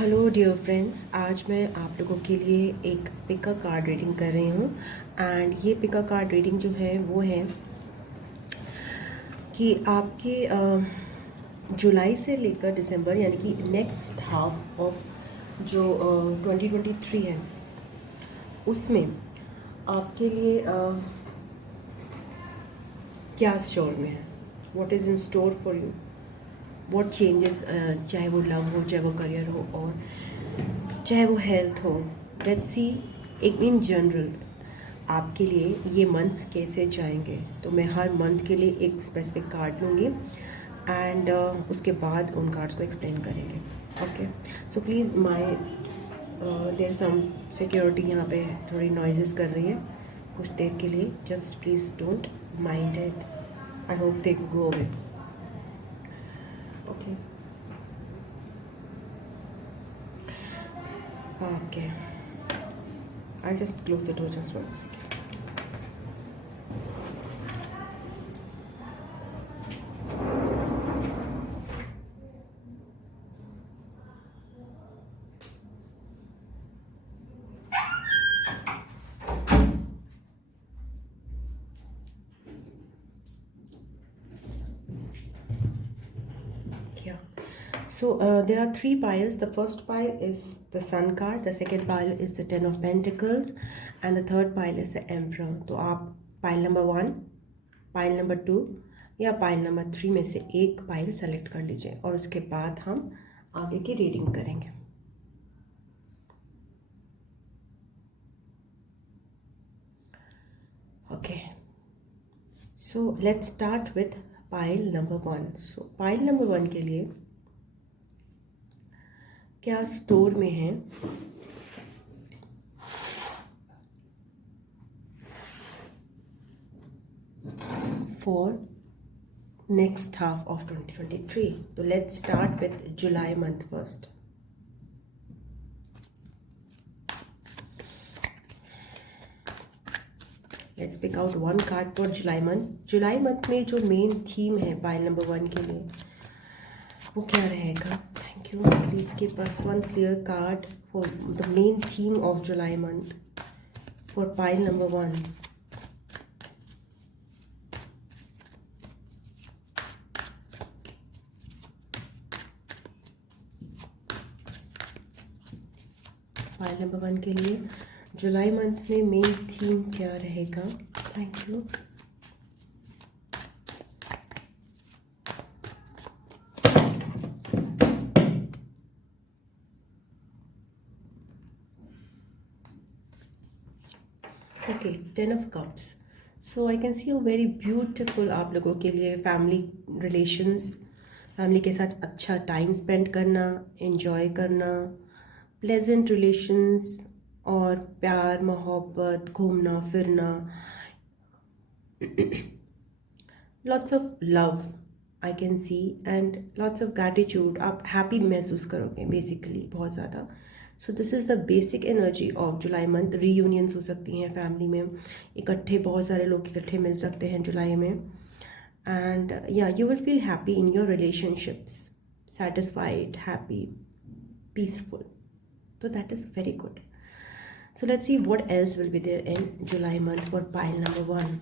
Hello dear friends, आज मैं आप लोगों के लिए एक पिका कार्ड रीडिंग कर रही हूँ। एंड ये पिका कार्ड रीडिंग जो है वो है कि आपके जुलाई से लेकर दिसंबर यानी कि नेक्स्ट हाफ ऑफ जो 2023 है उसमें आपके लिए क्या स्टोर में है, what is in store for you, what changes, चाहे वो लव हो, चाहे वो करियर हो, और चाहे वो हेल्थ हो। लेट्स सी एक इन जनरल आपके लिए ये मंथ्स कैसे जाएंगे। तो मैं हर मंथ के लिए एक स्पेसिफिक कार्ड लूँगी एंड उसके बाद उन कार्ड्स को एक्सप्लेन करेंगे। Okay, so please my there some security यहाँ पे थोड़ी नॉइजेस कर रही है कुछ देर के लिए। Just please don't mind it, I hope they go away. Okay okay, I'll just close the door just for a second. Yeah. So there are three piles. The first pile is the Sun card, the second pile is the Ten of Pentacles, and the third pile is the Emperor. तो आप pile number 1, pile number 2 या pile number 3 में से एक pile select कर लीजिए और उसके बाद हम आगे की रीडिंग करेंगे। Okay, so let's start with pile number 1. So pile number 1 के लिए क्या स्टोर में है फॉर नेक्स्ट हाफ ऑफ 2023? तो let's start with July month first. Let's pick out one card for July month. July month में जो main theme है pile number 1 के लिए वो क्या रहेगा? Thank you, please give us one clear card for the main theme of July month for pile number 1। Pile number 1 के लिए जुलाई मंथ में मेन थीम क्या रहेगा? Thank you. Okay, 10 of cups. So I can C a very beautiful आप लोगों के लिए family relations, family के साथ अच्छा टाइम स्पेंड करना, एंजॉय करना, प्लेजेंट रिलेशंस और प्यार मोहब्बत, घूमना फिरना, lots of love I can see and lots of gratitude. आप हैप्पी महसूस करोगे बेसिकली बहुत ज़्यादा। So this is the basic energy of July month. Reunions हो सकती हैं फैमिली में, इकट्ठे बहुत सारे लोग इकट्ठे मिल सकते हैं जुलाई में। एंड या you will feel happy in your relationships, satisfied, happy, peaceful. So that is very good. So let's see what else will be there in July month for pile number 1.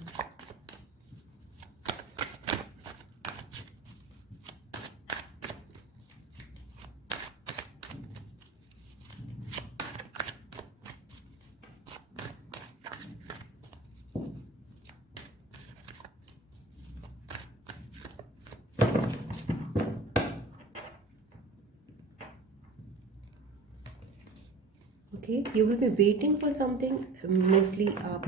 Okay, you will be waiting for something. Mostly आप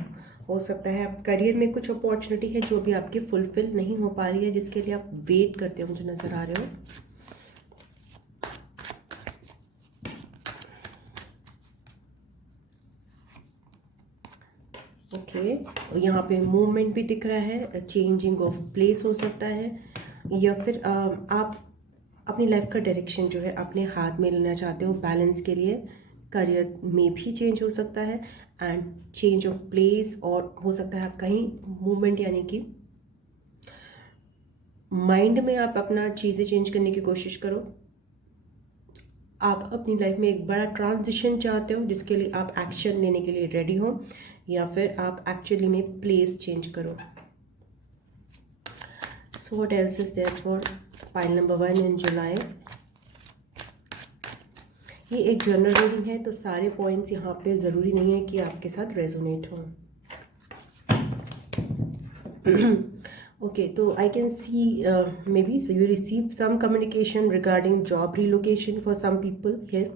हो सकता है आप career में कुछ opportunity है जो अभी आपके फुलफिल नहीं हो पा रही है, जिसके लिए आप वेट करते हो, मुझे नज़र आ रहे हो। ओके, यहाँ पे मूवमेंट भी दिख रहा है, चेंजिंग ऑफ प्लेस हो सकता है, या फिर आप अपनी लाइफ का डायरेक्शन जो है अपने हाथ में लेना चाहते हो बैलेंस के लिए। करियर में भी चेंज हो सकता है एंड चेंज ऑफ प्लेस, और हो सकता है आप कहीं मूवमेंट यानी कि माइंड में आप अपना चीज़ें चेंज करने की कोशिश करो। आप अपनी लाइफ में एक बड़ा ट्रांजिशन चाहते हो जिसके लिए आप एक्शन लेने के लिए रेडी हो, या फिर आप एक्चुअली में प्लेस चेंज करो. So what else is there for pile number 1 in July. ये एक जनरल रीडिंग है, तो सारे पॉइंट्स यहाँ पे ज़रूरी नहीं है कि आपके साथ रेजोनेट हों. Okay, so I can see maybe so you received some communication regarding job relocation for some people here.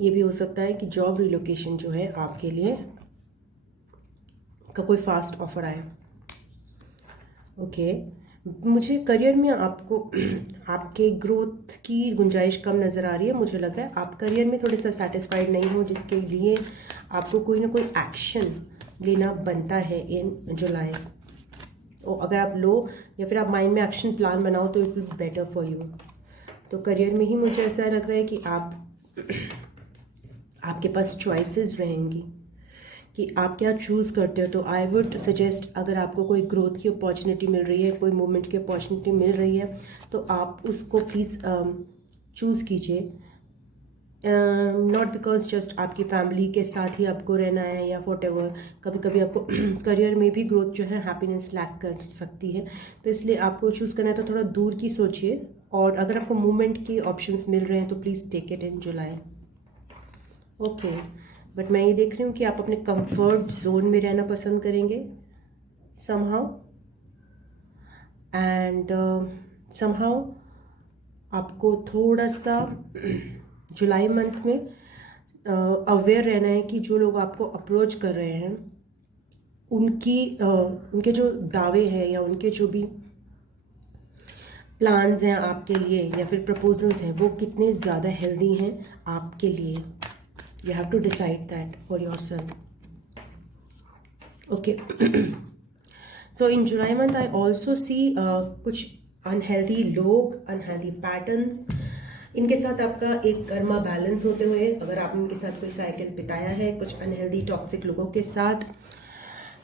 ये भी हो सकता है कि जॉब रिलोकेशन जो है आपके लिए का कोई फास्ट ऑफर आए. ओके, मुझे करियर में आपको आपके ग्रोथ की गुंजाइश कम नज़र आ रही है. मुझे लग रहा है आप करियर में थोड़े सा सेटिस्फाइड नहीं हो, जिसके लिए आपको कोई ना कोई एक्शन लेना बनता है इन जुलाई. और अगर आप लो या फिर आप माइंड में एक्शन प्लान बनाओ तो it will be better for you. तो करियर में ही मुझे ऐसा लग रहा है कि आपके पास चॉइसेस रहेंगी कि आप क्या चूज़ करते हो. तो आई वुड सजेस्ट, अगर आपको कोई ग्रोथ की अपॉर्चुनिटी मिल रही है, कोई मूवमेंट की अपॉर्चुनिटी मिल रही है, तो आप उसको प्लीज़ चूज़ कीजिए. नॉट बिकॉज जस्ट आपकी फैमिली के साथ ही आपको रहना है या वॉट एवर. कभी कभी आपको करियर में भी ग्रोथ जो है हैप्पीनेस लैक कर सकती है, तो इसलिए आपको चूज़ करना है तो थोड़ा दूर की सोचिए. और अगर आपको मूवमेंट के ऑप्शंस मिल रहे हैं तो please take it in July. Okay, but मैं ये देख रही हूँ कि आप अपने कंफर्ट जोन में रहना पसंद करेंगे समहाउ, एंड समहाउ आपको थोड़ा सा जुलाई मंथ में अवेयर रहना है कि जो लोग आपको अप्रोच कर रहे हैं उनके जो दावे हैं या उनके जो भी प्लान्स हैं आपके लिए या फिर प्रपोजल्स हैं, वो कितने ज़्यादा हेल्दी हैं आपके लिए. You have to decide that for yourself. Okay, so in July month I also see कुछ अनहेल्दी लोग, अनहेल्दी पैटर्न्स. इनके साथ आपका एक कर्मा बैलेंस होते हुए, अगर आपने इनके साथ कोई साइकिल बिताया है कुछ अनहेल्दी टॉक्सिक लोगों के साथ,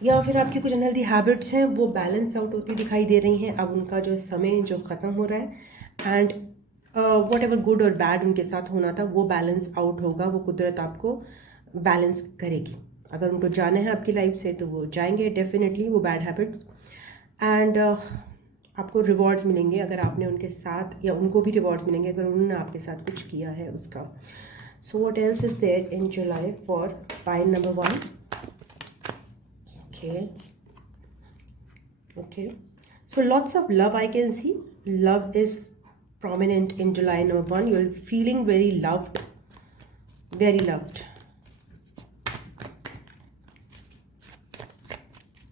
या फिर आपकी कुछ अनहेल्दी हैबिट्स हैं, वो बैलेंस आउट होती दिखाई दे रही हैं. अब उनका जो समय जो ख़त्म हो रहा है, एंड वॉट एवर गुड और बैड उनके साथ होना था वो बैलेंस आउट होगा. वो कुदरत आपको बैलेंस करेगी. अगर उनको जाना है आपकी लाइफ से तो वो जाएंगे डेफिनेटली, वो बैड हैबिट्स. एंड आपको रिवॉर्ड्स मिलेंगे अगर आपने उनके साथ, या उनको भी रिवॉर्ड्स मिलेंगे अगर उन्होंने आपके साथ कुछ किया है उसका. So what else is there in July for pile number 1. Okay, so lots of love I can see. Love is prominent in July number 1. You're feeling very loved, very loved,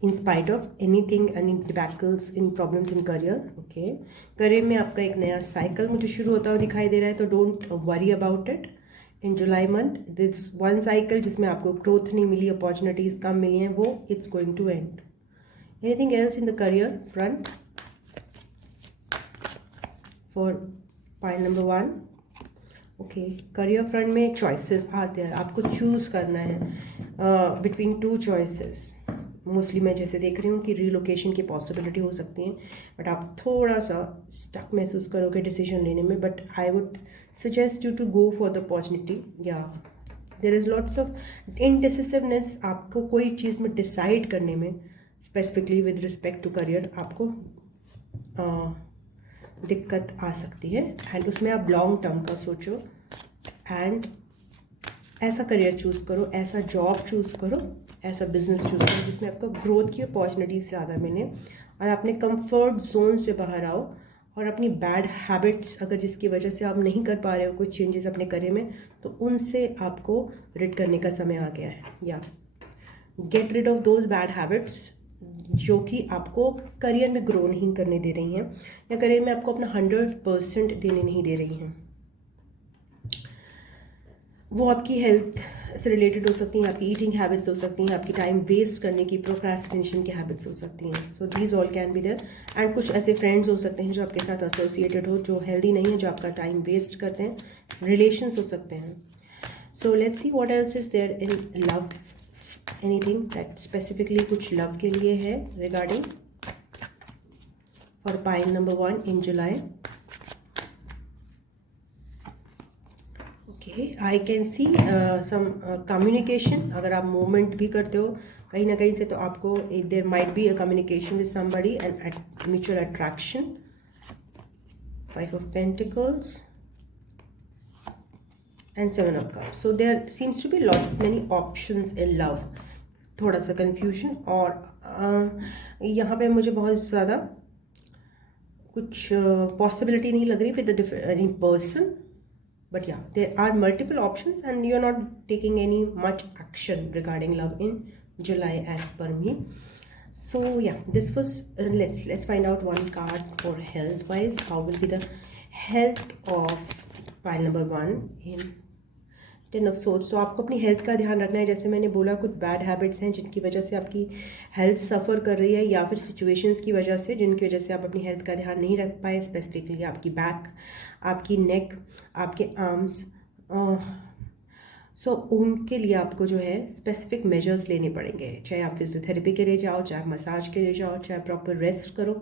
in spite of anything, any debacles, in problems in career. Okay, career में आपका एक नया cycle मुझे शुरू होता हुआ दिखाई दे रहा है, तो don't worry about it. In July month this one cycle जिसमें आपको ग्रोथ नहीं मिली, अपॉर्चुनिटीज कम मिली हैं, वो it's going to end. Anything else in the career front for pile number 1. Okay, career front में चॉइसेस आते हैं, आपको चूज़ करना है बिटवीन 2 चॉइसेस. मोस्टली मैं जैसे देख रही हूँ कि रीलोकेशन की पॉसिबिलिटी हो सकती है, बट आप थोड़ा सा स्टक महसूस करोगे डिसीजन लेने में. But I would suggest you to go for the opportunity. Yeah there is lots of indecisiveness. आपको कोई चीज़ में डिसाइड करने में, specifically with respect to career, आपको दिक्कत आ सकती है. एंड उसमें आप लॉन्ग टर्म का सोचो, एंड ऐसा करियर चूज़ करो, ऐसा जॉब चूज़ करो, ऐसा बिजनेस चूज़ करो जिसमें आपको ग्रोथ की अपॉर्चुनिटीज ज़्यादा मिले, और अपने कंफर्ट जोन से बाहर आओ. और अपनी बैड हैबिट्स, अगर जिसकी वजह से आप नहीं कर पा रहे हो कुछ चेंजेस अपने करियर में, तो उनसे आपको रिड करने का समय आ गया है. Yeah get rid of those bad habits जो कि आपको करियर में ग्रो नहीं करने दे रही हैं, या करियर में आपको अपना 100% देने नहीं दे रही हैं. वो आपकी हेल्थ से रिलेटेड हो सकती हैं, आपकी ईटिंग हैबिट्स हो सकती हैं, आपकी टाइम वेस्ट करने की, प्रोक्रेस्टिनेशन की हैबिट्स हो सकती हैं. So these all can be there. And कुछ ऐसे फ्रेंड्स हो सकते हैं जो आपके साथ एसोसिएटेड हो, जो हेल्दी नहीं है, जो आपका टाइम वेस्ट करते हैं. रिलेशंस हो सकते हैं. So let's see what else is there in love. Anything that specifically कुछ लव के लिए है regarding for pile number 1 in July. Okay, I can see some communication. अगर आप मूवमेंट भी करते हो कहीं ना कहीं से, तो आपको there might be a communication with somebody and mutual attraction. 5 of Pentacles and 7 of Cups. So there seems to be many options in love. थोड़ा सा confusion, और यहाँ पे मुझे बहुत ज़्यादा कुछ possibility नहीं लग रही with any person. But yeah, there are multiple options and you're not taking any much action regarding love in July as per me. So yeah, this was let's find out one card for health wise. How will be the health of pile number 1 in 10 of Swords. So आपको अपनी health का ध्यान रखना है. जैसे मैंने बोला, कुछ बैड हैबिट्स हैं जिनकी वजह से आपकी हेल्थ सफ़र कर रही है, या फिर सिचुएशंस की वजह से जिनकी वजह से आप अपनी हेल्थ का ध्यान नहीं रख पाए. स्पेसिफिकली आपकी बैक, आपकी नेक, आपके आर्म्स. सो उनके लिए आपको जो है स्पेसिफिक मेजर्स लेने पड़ेंगे. चाहे आप फिजियोथेरेपी के लिए जाओ, चाहे आप मसाज के लिए जाओ, चाहे प्रॉपर रेस्ट करो,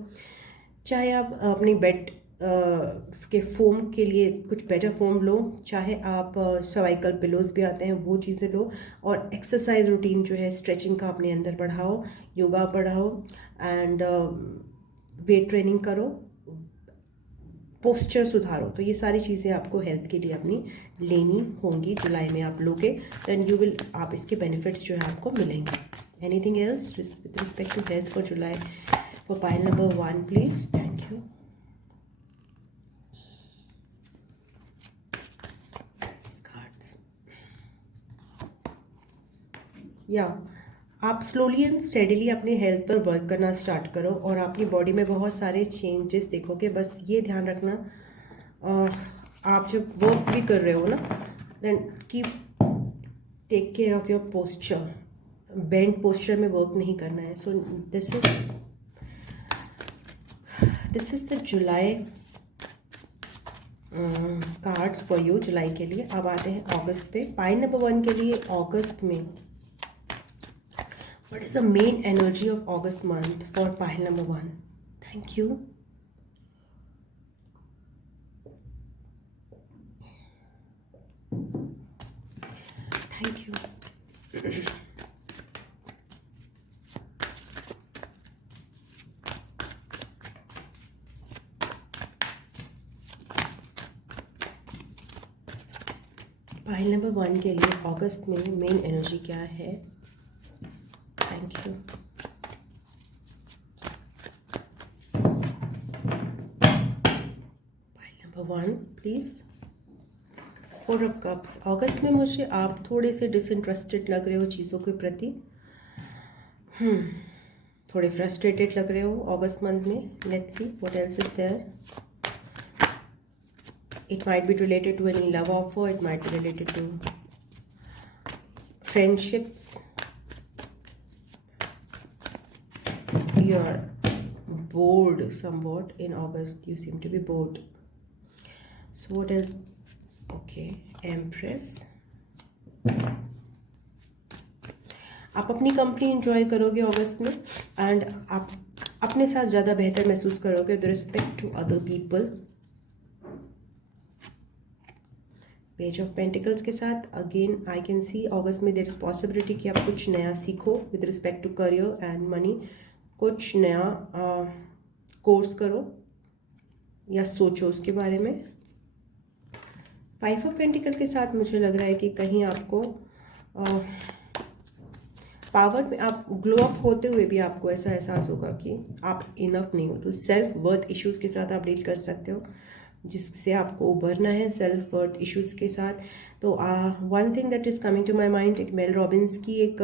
चाहे आप अपनी बेड के फोम के लिए कुछ बेटर फोम लो, चाहे आप सर्वाइकल पिलोज भी आते हैं वो चीज़ें लो, और एक्सरसाइज रूटीन जो है स्ट्रेचिंग का अपने अंदर बढ़ाओ, योगा बढ़ाओ, एंड वेट ट्रेनिंग करो, पोस्चर सुधारो. तो ये सारी चीज़ें आपको हेल्थ के लिए अपनी लेनी होंगी. जुलाई में आप लोगे, देन यू विल, आप इसके बेनिफिट्स जो है आपको मिलेंगे. Anything else with respect to health for July for pile number 1 please. Thank you. Yeah आप स्लोली एंड स्टेडीली अपनी हेल्थ पर वर्क करना स्टार्ट करो, और अपनी बॉडी में बहुत सारे चेंजेस देखोगे. बस ये ध्यान रखना, आप जब वर्क भी कर रहे हो ना, then keep take care of your posture. Bend posture में वर्क नहीं करना है. So this is the July cards for you जुलाई के लिए. अब आते हैं अगस्त पे. पाइल नंबर 1 के लिए अगस्त में what is the main energy of August month for pile number 1? Thank you. Thank you. Pile number 1 के लिए अगस्त में मेन एनर्जी क्या है? Thank you. Pile number 1, please. 4 of Cups. अगस्त में मुझे आप थोड़े से डिसइंटरेस्टेड लग रहे हो चीज़ों के प्रति. थोड़े फ्रस्ट्रेटेड लग रहे हो अगस्त मंथ में. Let's see what else is there. It might be related to any love offer. It might be related to friendships. You're bored somewhat in August. You seem to be bored. So what else? Okay, Empress. आप अपनी company enjoy करोगे अगस्त में, and आप अपने साथ ज़्यादा बेहतर महसूस करोगे with respect to other people. Page of pentacles के साथ अगेन आई कैन सी अगस्त में देयर इज पॉसिबिलिटी कि आप कुछ नया सीखो with respect to career and money. कुछ नया कोर्स करो या सोचो उसके बारे में. 5 ऑफ पेंटिकल के साथ मुझे लग रहा है कि कहीं आपको पावर में आप ग्लो अप होते हुए भी आपको ऐसा एहसास होगा कि आप इनफ नहीं हो. तो सेल्फ वर्थ इश्यूज़ के साथ आप डील कर सकते हो, जिससे आपको उभरना है सेल्फ वर्थ इश्यूज़ के साथ. तो one thing that is coming to my mind, एक मेल रॉबिन्स की एक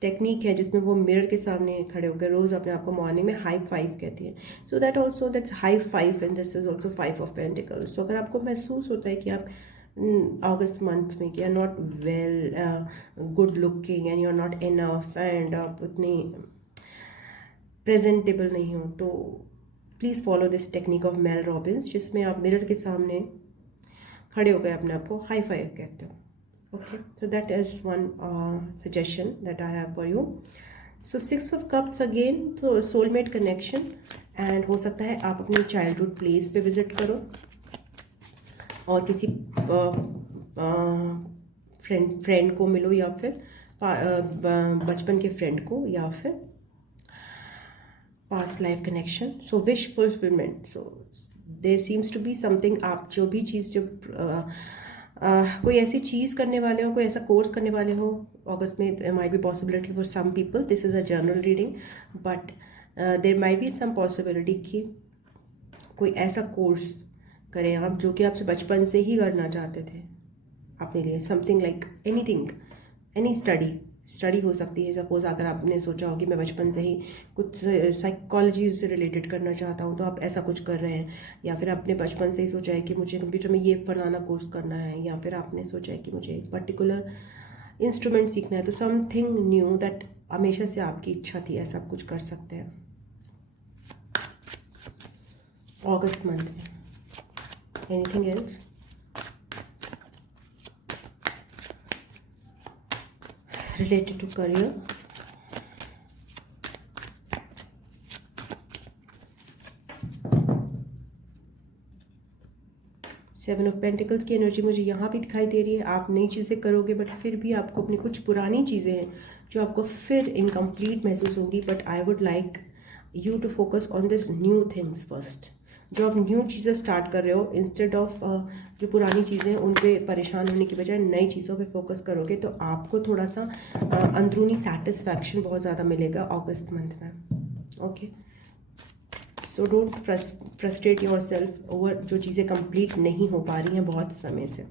टेक्निक है जिसमें वो मिरर के सामने खड़े होकर रोज़ अपने आप को मॉर्निंग में हाई 5 कहती है. So that also that's high 5 and this is also 5 of pentacles. तो अगर आपको महसूस होता है कि आप अगस्त मंथ में कि are not well good looking and you are not enough एंड आप उतनी प्रेजेंटेबल नहीं हो, तो please follow this technique of Mel Robbins, जिसमें आप मिरर के सामने खड़े होकर अपने आप को हाई 5 कहते हो. Okay, so that is one suggestion that I have for you. So 6 of Cups again, so soulmate connection, and हो सकता है आप अपने childhood place पे visit करो और किसी फ्रेंड को मिलो, या फिर बचपन के फ्रेंड को, या फिर past life connection. So wish fulfilment. So there seems to be something. आप जो भी चीज़ कोई ऐसी चीज़ करने वाले हो, कोई ऐसा कोर्स करने वाले हो अगस्त में. Might be possibility for some people. This is a general reading, but there might be some possibility कि कोई ऐसा कोर्स करें आप जो कि आपसे बचपन से ही करना चाहते थे अपने लिए. Something like anything, any study हो सकती है. सपोज अगर आपने सोचा हो कि मैं बचपन से ही कुछ साइकोलॉजी से रिलेटेड करना चाहता हूँ, तो आप ऐसा कुछ कर रहे हैं. या फिर आपने बचपन से ही सोचा है कि मुझे कंप्यूटर में ये फलाना कोर्स करना है. या फिर आपने सोचा है कि मुझे एक पर्टिकुलर इंस्ट्रूमेंट सीखना है. तो समथिंग न्यू दैट हमेशा से आपकी इच्छा थी, ऐसा कुछ कर सकते हैं अगस्त मंथ में. Anything else? related to career. Seven of pentacles की एनर्जी मुझे यहाँ भी दिखाई दे रही है. आप नई चीज़ें करोगे, बट फिर भी आपको अपनी कुछ पुरानी चीज़ें हैं जो आपको फिर इनकम्प्लीट महसूस होंगी. But I would like you to focus on this new things first. जो आप न्यू चीज़ें स्टार्ट कर रहे हो, इंस्टेड ऑफ जो पुरानी चीज़ें उन पे परेशान होने की बजाय नई चीज़ों पे फोकस करोगे, तो आपको थोड़ा सा अंदरूनी सेटिस्फैक्शन बहुत ज़्यादा मिलेगा अगस्त मंथ में. Okay, so don't frustrate your self over जो चीज़ें कंप्लीट नहीं हो पा रही हैं बहुत समय से.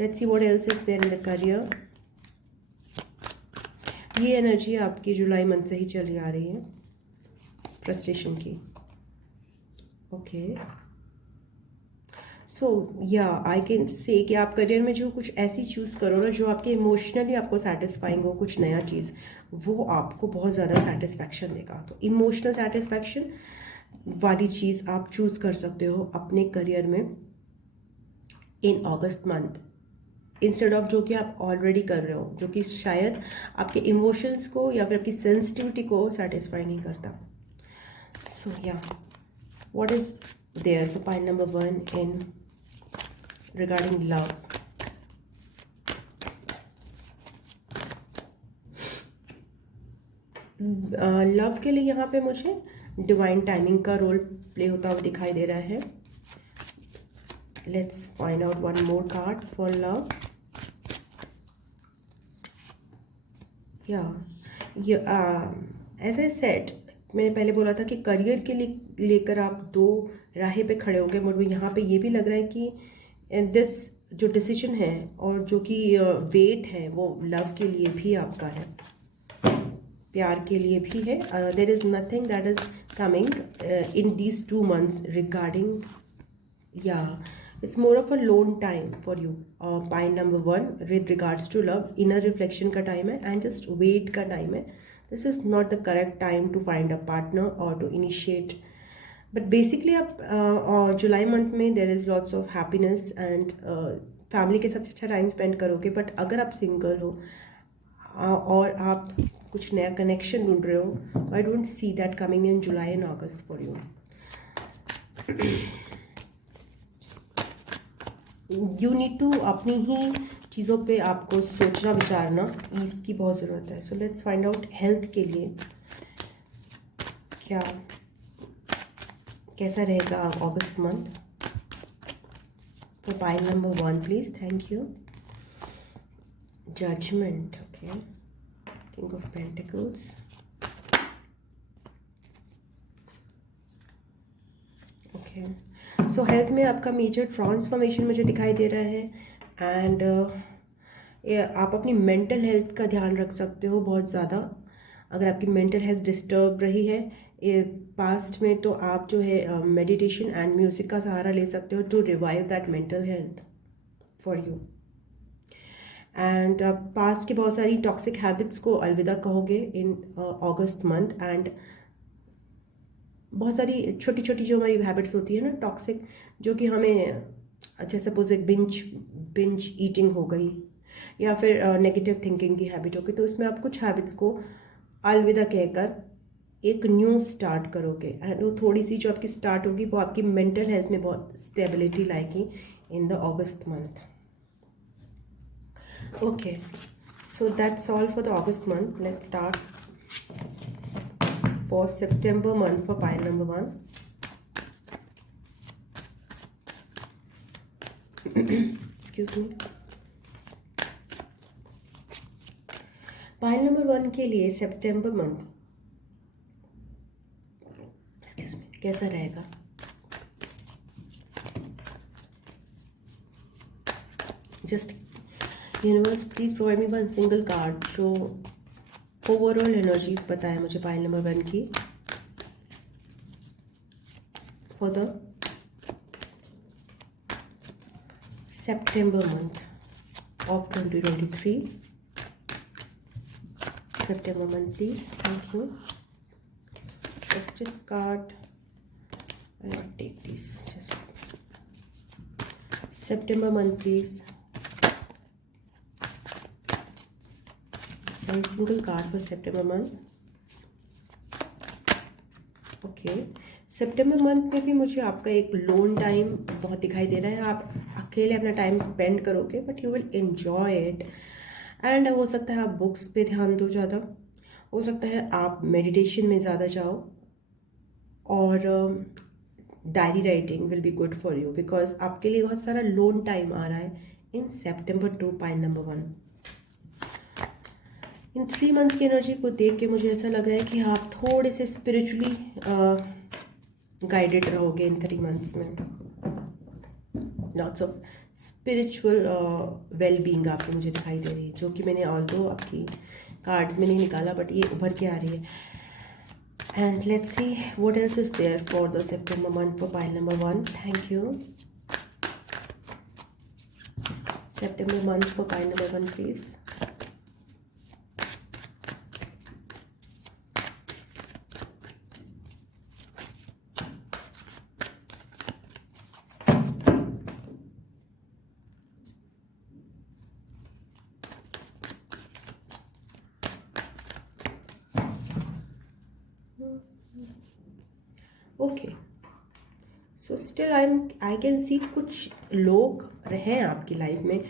Let's see what else is there in the career. ये एनर्जी आपकी जुलाई मंथ से ही चली आ रही है, फ्रस्ट्रेशन की. ओके, सो या आई कैन से कि आप करियर में जो कुछ ऐसी चूज़ करो ना जो आपके इमोशनली आपको सेटिस्फाइंग हो, कुछ नया चीज़, वो आपको बहुत ज़्यादा सेटिस्फैक्शन देगा. तो इमोशनल सेटिस्फैक्शन वाली चीज़ आप चूज़ कर सकते हो अपने करियर में इन अगस्त मंथ, इंस्टेड ऑफ जो कि आप ऑलरेडी कर रहे हो, जो कि शायद आपके इमोशंस को या फिर आपकी सेंसिटिविटी को सेटिस्फाई नहीं करता. सो या what is there for pile number 1 in regarding love? Love के लिए यहाँ पे मुझे डिवाइन टाइमिंग का रोल प्ले होता हुआ दिखाई दे रहा है. Let's find out one more card for love. या एज आई सेड, मैंने पहले बोला था कि करियर के लिए लेकर आप दो राहें पे खड़े हो गए. मुझे यहाँ पे ये भी लग रहा है कि दिस जो डिसीजन है और जो कि वेट है वो लव के लिए भी आपका है, प्यार के लिए भी है. There is nothing that is coming in these 2 months regarding, या it's more of a lone time for you. Point number 1 with regards to love, inner reflection का टाइम है एंड जस्ट वेट का टाइम है. This is not the correct time to find a partner or to initiate. But basically आप जुलाई month में there is lots of happiness and family के साथ अच्छा time spend करोगे. बट अगर आप सिंगल हो और आप कुछ नया कनेक्शन ढूंढ रहे हो, I don't see that coming in July and August for you. You need to अपनी ही चीज़ों पे आपको सोचना विचारना, इसकी बहुत ज़रूरत है. So let's find out health के लिए क्या कैसा रहेगा अगस्त मंथ. तो pile number 1 please. Thank you. Judgement. Okay, king of pentacles. Okay, so health में आपका मेजर ट्रांसफॉर्मेशन मुझे दिखाई दे रहा है. एंड आप अपनी मेंटल हेल्थ का ध्यान रख सकते हो बहुत ज़्यादा. अगर आपकी मेंटल हेल्थ डिस्टर्ब रही है पास्ट में, तो आप जो है मेडिटेशन एंड म्यूज़िक का सहारा ले सकते हो to revive that mental health for you. And past की बहुत सारी टॉक्सिक हैबिट्स को अलविदा कहोगे इन अगस्त मंथ. एंड बहुत सारी छोटी छोटी जो हमारी हैबिट्स होती है ना टॉक्सिक, जो कि हमें, अच्छा सपोज एक बिंज ईटिंग हो गई या फिर नेगेटिव थिंकिंग की हैबिट हो गई, तो उसमें आप कुछ हैबिट्स को अलविदा कहकर एक न्यू स्टार्ट करोगे. एंड वो थोड़ी सी जो आपकी स्टार्ट होगी वो आपकी मेंटल हेल्थ में बहुत स्टेबिलिटी लाएगी in the August month. Okay, so that's all for the August month. Let's start for September month for pile number one. Excuse me. Pile number one के लिए सितंबर मंथ एक्सक्यूज मी कैसा रहेगा? Just universe please provide me one single card जो overall energies बताए मुझे pile number one की for the September month of 2023. September month, please. Thank you. Justice card. I'll not take this. Just September month, please. And single card for September month. Okay. September month में भी मुझे आपका एक loan time बहुत दिखाई दे रहा है. आप अकेले अपना टाइम स्पेंड करोगे but you will enjoy it. And हो सकता है आप बुक्स पे ध्यान दो ज़्यादा, हो सकता है आप मेडिटेशन में ज़्यादा जाओ, और diary writing will be good for you because आपके लिए बहुत सारा लोन टाइम आ रहा है in September two pile number one. In 3 month की एनर्जी को देख के मुझे ऐसा लग रहा है कि आप थोड़े से स्पिरिचुअली गाइडेड रहोगे इन 3 मंथ्स में. Lots of spiritual well being आपको मुझे दिखाई दे रही है, जो कि मैंने ऑल्दो आपकी कार्ड्स में नहीं निकाला बट ये उभर के आ रही है. And let's see what else is there for the September month for pile number one. Thank you. September month for pile number one please. Okay, so still I can see कुछ लोग हैं आपकी लाइफ में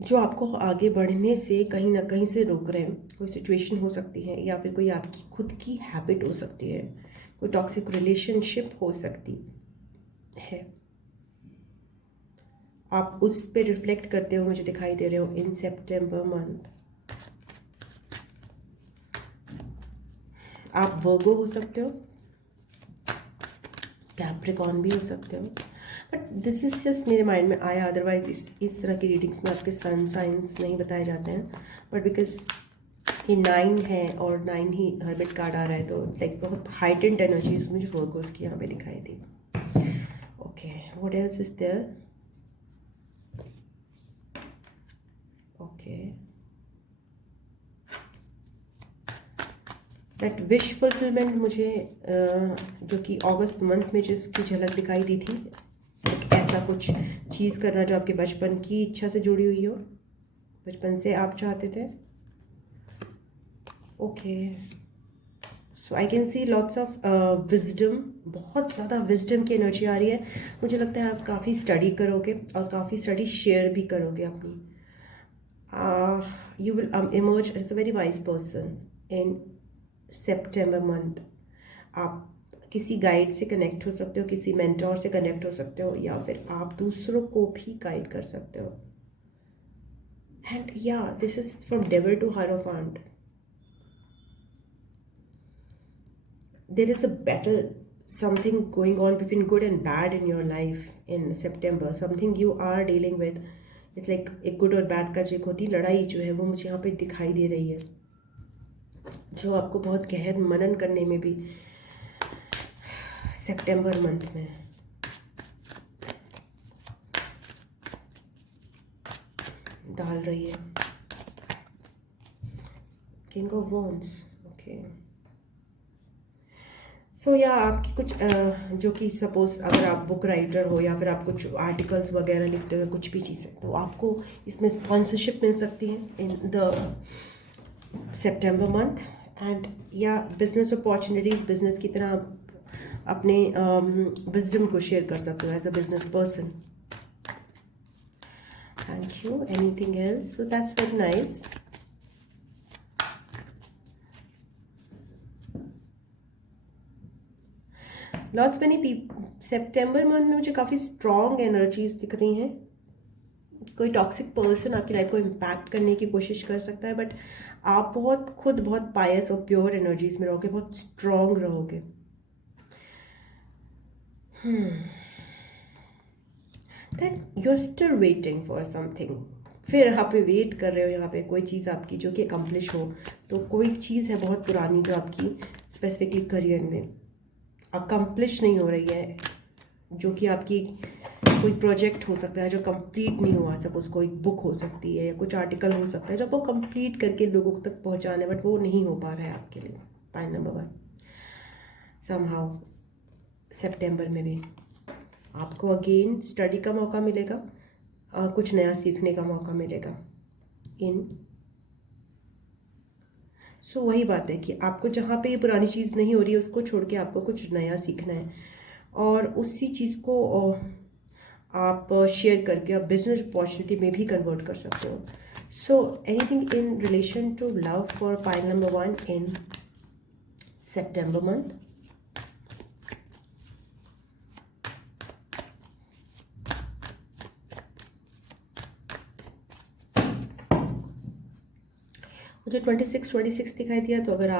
जो आपको आगे बढ़ने से कहीं ना कहीं से रोक रहे हैं. कोई सिचुएशन हो सकती है या फिर कोई आपकी खुद की हैबिट हो सकती है, कोई टॉक्सिक रिलेशनशिप हो सकती है. आप उस पर रिफ्लेक्ट करते हो मुझे दिखाई दे रहे हो इन सितंबर मंथ. आप वर्गो हो सकते हो, कैप्रिकॉन भी हो सकते हो, बट दिस इज़ जस्ट मेरे माइंड में आया. अदरवाइज इस तरह की रीडिंग्स में आपके सन साइंस नहीं बताए जाते हैं, बट बिकॉज ये 9 है और 9 ही हर्बिट कार्ड आ रहा है तो लाइक बहुत हाइटेंड एनर्जीज मुझे वर्गोस की यहाँ पे दिखाई दी. Okay, what else is there? Okay, that wish fulfilment मुझे जो कि अगस्त मंथ में जिसकी झलक दिखाई दी थी, एक ऐसा कुछ चीज़ करना जो आपके बचपन की इच्छा से जुड़ी हुई हो, बचपन से आप चाहते थे. Okay, so I can C lots of wisdom. बहुत ज़्यादा विजडम की एनर्जी आ रही है. मुझे लगता है आप काफ़ी स्टडी करोगे और काफ़ी स्टडी शेयर भी करोगे अपनी. You will emerge as a very wise person in September month. आप किसी गाइड से कनेक्ट हो सकते हो, किसी मेंटोर से कनेक्ट हो सकते हो, या फिर आप दूसरों को भी गाइड कर सकते हो. एंड या this is from devil to hierophant. There is a battle, something going on between good and bad in your life in September. Something you are dealing with. It's like एक good और bad का जो एक होती लड़ाई जो है वो मुझे यहाँ पे दिखाई दे रही है, जो आपको बहुत गहन मनन करने में भी सितंबर मंथ में डाल रही है. King of wands. ओके, सो या आपकी कुछ जो कि सपोज अगर आप बुक राइटर हो या फिर आप कुछ आर्टिकल्स वगैरह लिखते हो, कुछ भी चीज़ें, तो आपको इसमें स्पॉन्सरशिप मिल सकती है in the September month. And या बिजनेस अपॉर्चुनिटीज़, बिजनेस की तरह आप अपने विजडम को शेयर कर सकते हो as a business person. Thank you. Anything else? So that's very nice. Lots many September month में मुझे काफ़ी स्ट्रॉन्ग एनर्जीज दिख रही हैं. कोई टॉक्सिक पर्सन आपकी लाइफ को इम्पैक्ट करने की कोशिश कर सकता है, बट आप खुद बहुत पायस और प्योर एनर्जीज में रहोगे, बहुत स्ट्रॉन्ग रहोगे. That you are still waiting for something. फिर आप वेट कर रहे हो यहाँ पे कोई चीज़ आपकी जो कि अकम्प्लिश हो. तो कोई चीज़ है बहुत पुरानी जो आपकी स्पेसिफिकली करियर में अकम्प्लिश नहीं हो रही है, जो कि आपकी कोई प्रोजेक्ट हो सकता है जो कंप्लीट नहीं हुआ. सपोज कोई बुक हो सकती है या कुछ आर्टिकल हो सकता है जो आपको कंप्लीट करके लोगों तक पहुंचाना है, बट वो नहीं हो पा रहा है आपके लिए. Point number 1. समहाउ सितंबर में भी आपको अगेन स्टडी का मौका मिलेगा, कुछ नया सीखने का मौका मिलेगा. वही बात है कि आपको जहाँ पे ये पुरानी चीज़ नहीं हो रही है उसको छोड़ के आपको कुछ नया सीखना है, और उसी चीज़ को आप शेयर करके आप बिजनेस अपॉर्चुनिटी में भी कन्वर्ट कर सकते हो. So anything in relation to love for pile number 1 in September month. मुझे 26 दिखाई दिया, तो अगर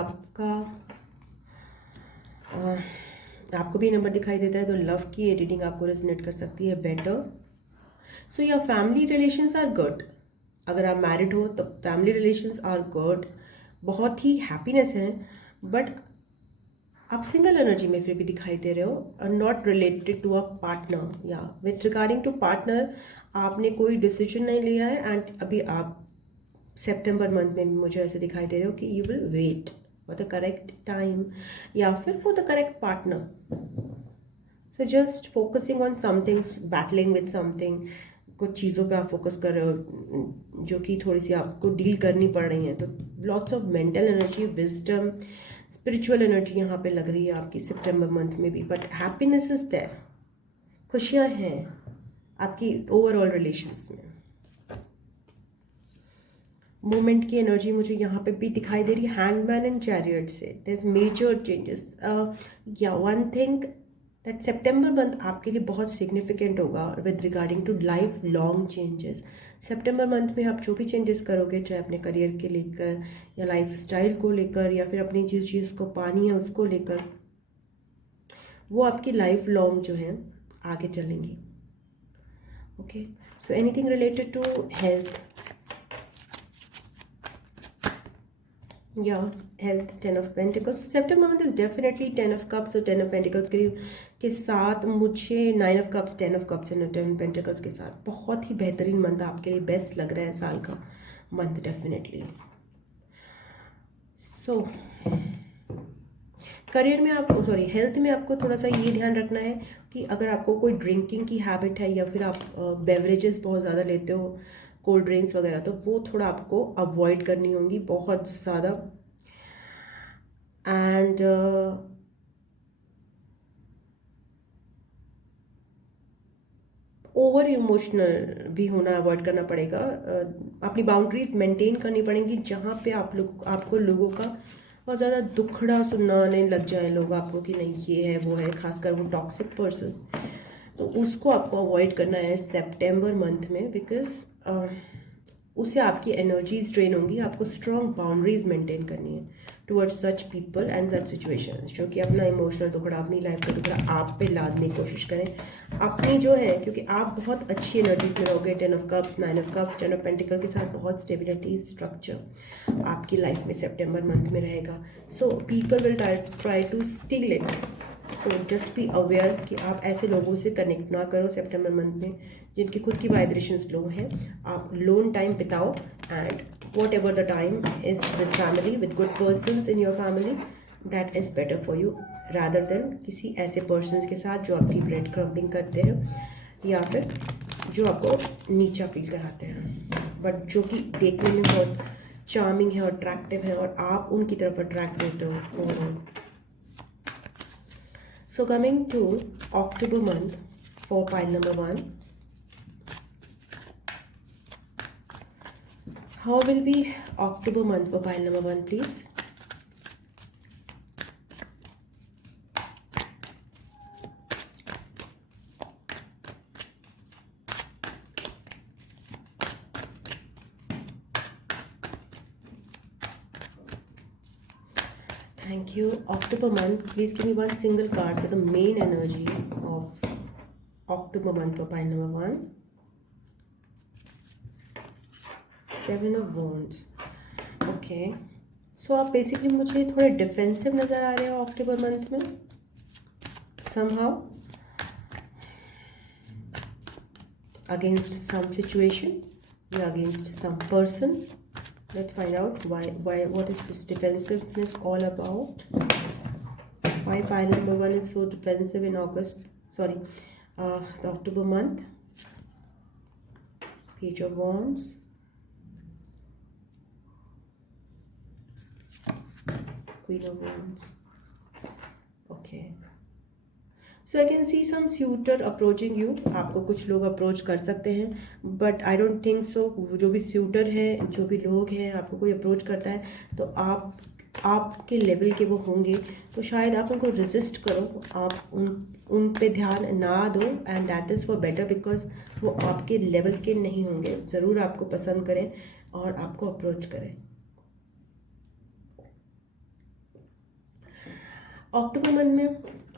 आपको भी नंबर दिखाई देता है तो लव की ये रीडिंग आपको रेजोनेट कर सकती है better. So your family relations are good. अगर आप मैरिड हो तो फैमिली रिलेशंस आर गुड, बहुत ही हैप्पीनेस है. बट आप सिंगल एनर्जी में फिर भी दिखाई दे रहे हो, not related to a partner. या विथ रिगार्डिंग टू पार्टनर आपने कोई डिसीजन नहीं लिया है, एंड अभी आप सितंबर मंथ में मुझे ऐसे दिखाई दे रहे हो कि you will wait for the correct time या फिर for the correct partner. So just focusing on somethings, battling with something. कुछ चीज़ों पे आप फोकस कर रहे हो जो कि थोड़ी सी आपको डील करनी पड़ रही हैं. तो lots of mental energy, wisdom, spiritual energy यहाँ पे लग रही है आपकी सितंबर मंथ में भी. बट हैप्पीनेस इज देयर, खुशियाँ हैं आपकी ओवरऑल रिलेशंस में. मूवमेंट की एनर्जी मुझे यहाँ पे भी दिखाई दे रही है हैंगमैन एंड चैरियट से. There is major changes. या वन थिंग दैट सितंबर मंथ आपके लिए बहुत सिग्निफिकेंट होगा with regarding to life long changes. September month में आप जो भी चेंजेस करोगे, चाहे अपने करियर के लेकर या लाइफ स्टाइल को लेकर या फिर अपनी जिस चीज़ को पानी है उसको लेकर, वो आपकी लाइफ लॉन्ग जो है आगे चलेंगी. Okay, so anything related to health. या health, 10 of pentacles. September month is definitely 10 of cups और 10 ऑफ पेंटिकल्स के साथ मुझे 9 of cups, 10 of cups and 10 pentacles के साथ बहुत ही बेहतरीन मंथ आपके लिए बेस्ट लग रहा है साल का मंथ डेफिनेटली. सो करियर में आप हेल्थ में आपको थोड़ा सा ये ध्यान रखना है कि अगर आपको कोई ड्रिंकिंग की हैबिट है या फिर आप बेवरेजेस बहुत ज़्यादा लेते हो, कोल्ड ड्रिंक्स वगैरह, तो वो थोड़ा आपको अवॉइड करनी होंगी बहुत ज़्यादा. एंड ओवर इमोशनल भी होना अवॉइड करना पड़ेगा. अपनी बाउंड्रीज मेंटेन करनी पड़ेंगी जहाँ पे आपको लोगों का बहुत ज़्यादा दुखड़ा सुनाने लग जाए लोग आपको कि नहीं ये है वो है, खासकर वो टॉक्सिक पर्सन. तो उसको आपको अवॉइड करना है सितंबर मंथ में, बिकॉज उससे आपकी एनर्जीज ड्रेन होंगी. आपको स्ट्रॉन्ग बाउंड्रीज मेंटेन करनी है towards such people and such situations जो कि अपना इमोशनल टुकड़ा, अपनी लाइफ का टुकड़ा आप पे लादने की कोशिश करें अपनी जो है, क्योंकि आप बहुत अच्छी एनर्जीज में रहोगे. 10 of cups, 9 of cups, 10 of pentacle के साथ बहुत स्टेबिलिटी, स्ट्रक्चर आपकी लाइफ में सितंबर मंथ में रहेगा. So people will try to steal it. So just be aware कि आप ऐसे लोगों से कनेक्ट ना करो सितंबर मंथ में जिनकी खुद की वाइब्रेशंस लो हैं. आप लोन टाइम बिताओ, and whatever the time is with family, with good persons in your family, that is better for you rather than किसी ऐसे पर्सन्स के साथ जो आपकी ब्रेड क्रम्बिंग करते हैं या फिर जो आपको नीचा फील कराते हैं, बट जो कि देखने में बहुत चार्मिंग है और अट्रैक्टिव है और आप उनकी तरफ अट्रैक्ट होते हो overall. So coming to October month for pile number 1. How will be October month for pile number 1, please? Thank you. October month, please give me one single card for the main energy of October month for pile number 1. 7 of Wands. Okay. So आप basically मुझे थोड़े defensive नज़र आ रहे हो अक्टूबर month में somehow against some situation या against some person. Let's find out why what is this defensiveness all about. Why pile number 1 is so defensive in the October month. Page of Wands, Queen of Wands. Okay. So I can see some suitor approaching you. आपको कुछ लोग approach कर सकते हैं, but I don't think so जो भी sweater हैं, जो भी लोग हैं, आपको कोई अप्रोच करता है तो आपके लेवल के वो होंगे, तो शायद आप उनको रेजिस्ट करो, आप उन पे ध्यान ना दो, and that is for better, because वो आपके लेवल के नहीं होंगे. ज़रूर आपको पसंद करें और आपको अप्रोच करें. अक्टूबर मंथ में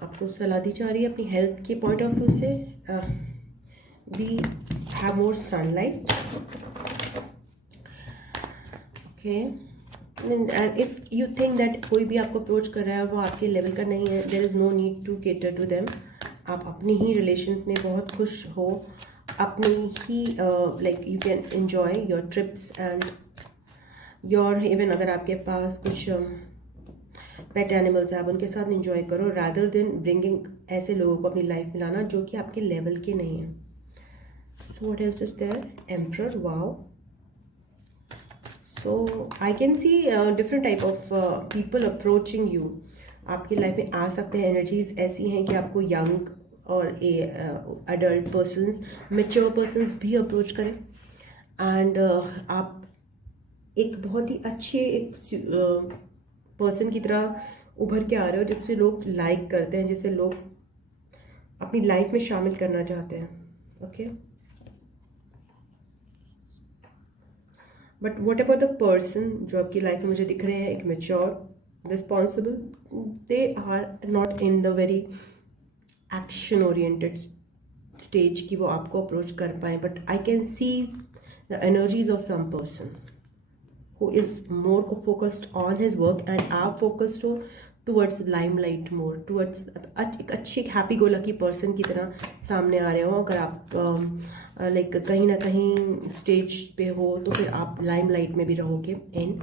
आपको सलाह दी जा रही है अपनी हेल्थ के पॉइंट ऑफ व्यू से. Be have more sunlight. Okay. And if you think that कोई भी आपको अप्रोच कर रहा है वो आपके लेवल का नहीं है, there is no need to cater to them. आप अपनी ही रिलेशंस में बहुत खुश हो, अपनी ही like you can enjoy your trips and your even अगर आपके पास कुछ पेट एनिमल्स है, आप उनके साथ इंजॉय करो, रादर देन ब्रिंगिंग ऐसे लोगों को अपनी लाइफ में लाना जो कि आपके लेवल के नहीं हैं. So what else is there? Emperor. Wow. So I can see different type of people approaching you. आपकी लाइफ में आ सकते हैं. एनर्जीज ऐसी हैं कि आपको यंग और अडल्ट पर्सनस, मेच्योर पर्सनस भी अप्रोच करें, एंड आप एक बहुत ही अच्छे एक पर्सन की तरह उभर के आ रहे हो जिससे लोग लाइक करते हैं, जिससे लोग अपनी लाइफ में शामिल करना चाहते हैं. Okay. But what about the person जो आपकी लाइफ में मुझे दिख रहे हैं, एक mature, responsible, they are not in the very action oriented stage कि वो आपको अप्रोच कर पाए, but I can see the energies of some person who is more focused on his work and आप focused हो towards the limelight more, towards एक अच्छे happy go lucky person की तरह सामने आ रहे हो. अगर आप लाइक कहीं ना कहीं स्टेज पे हो तो फिर आप लाइमलाइट में भी रहोगे in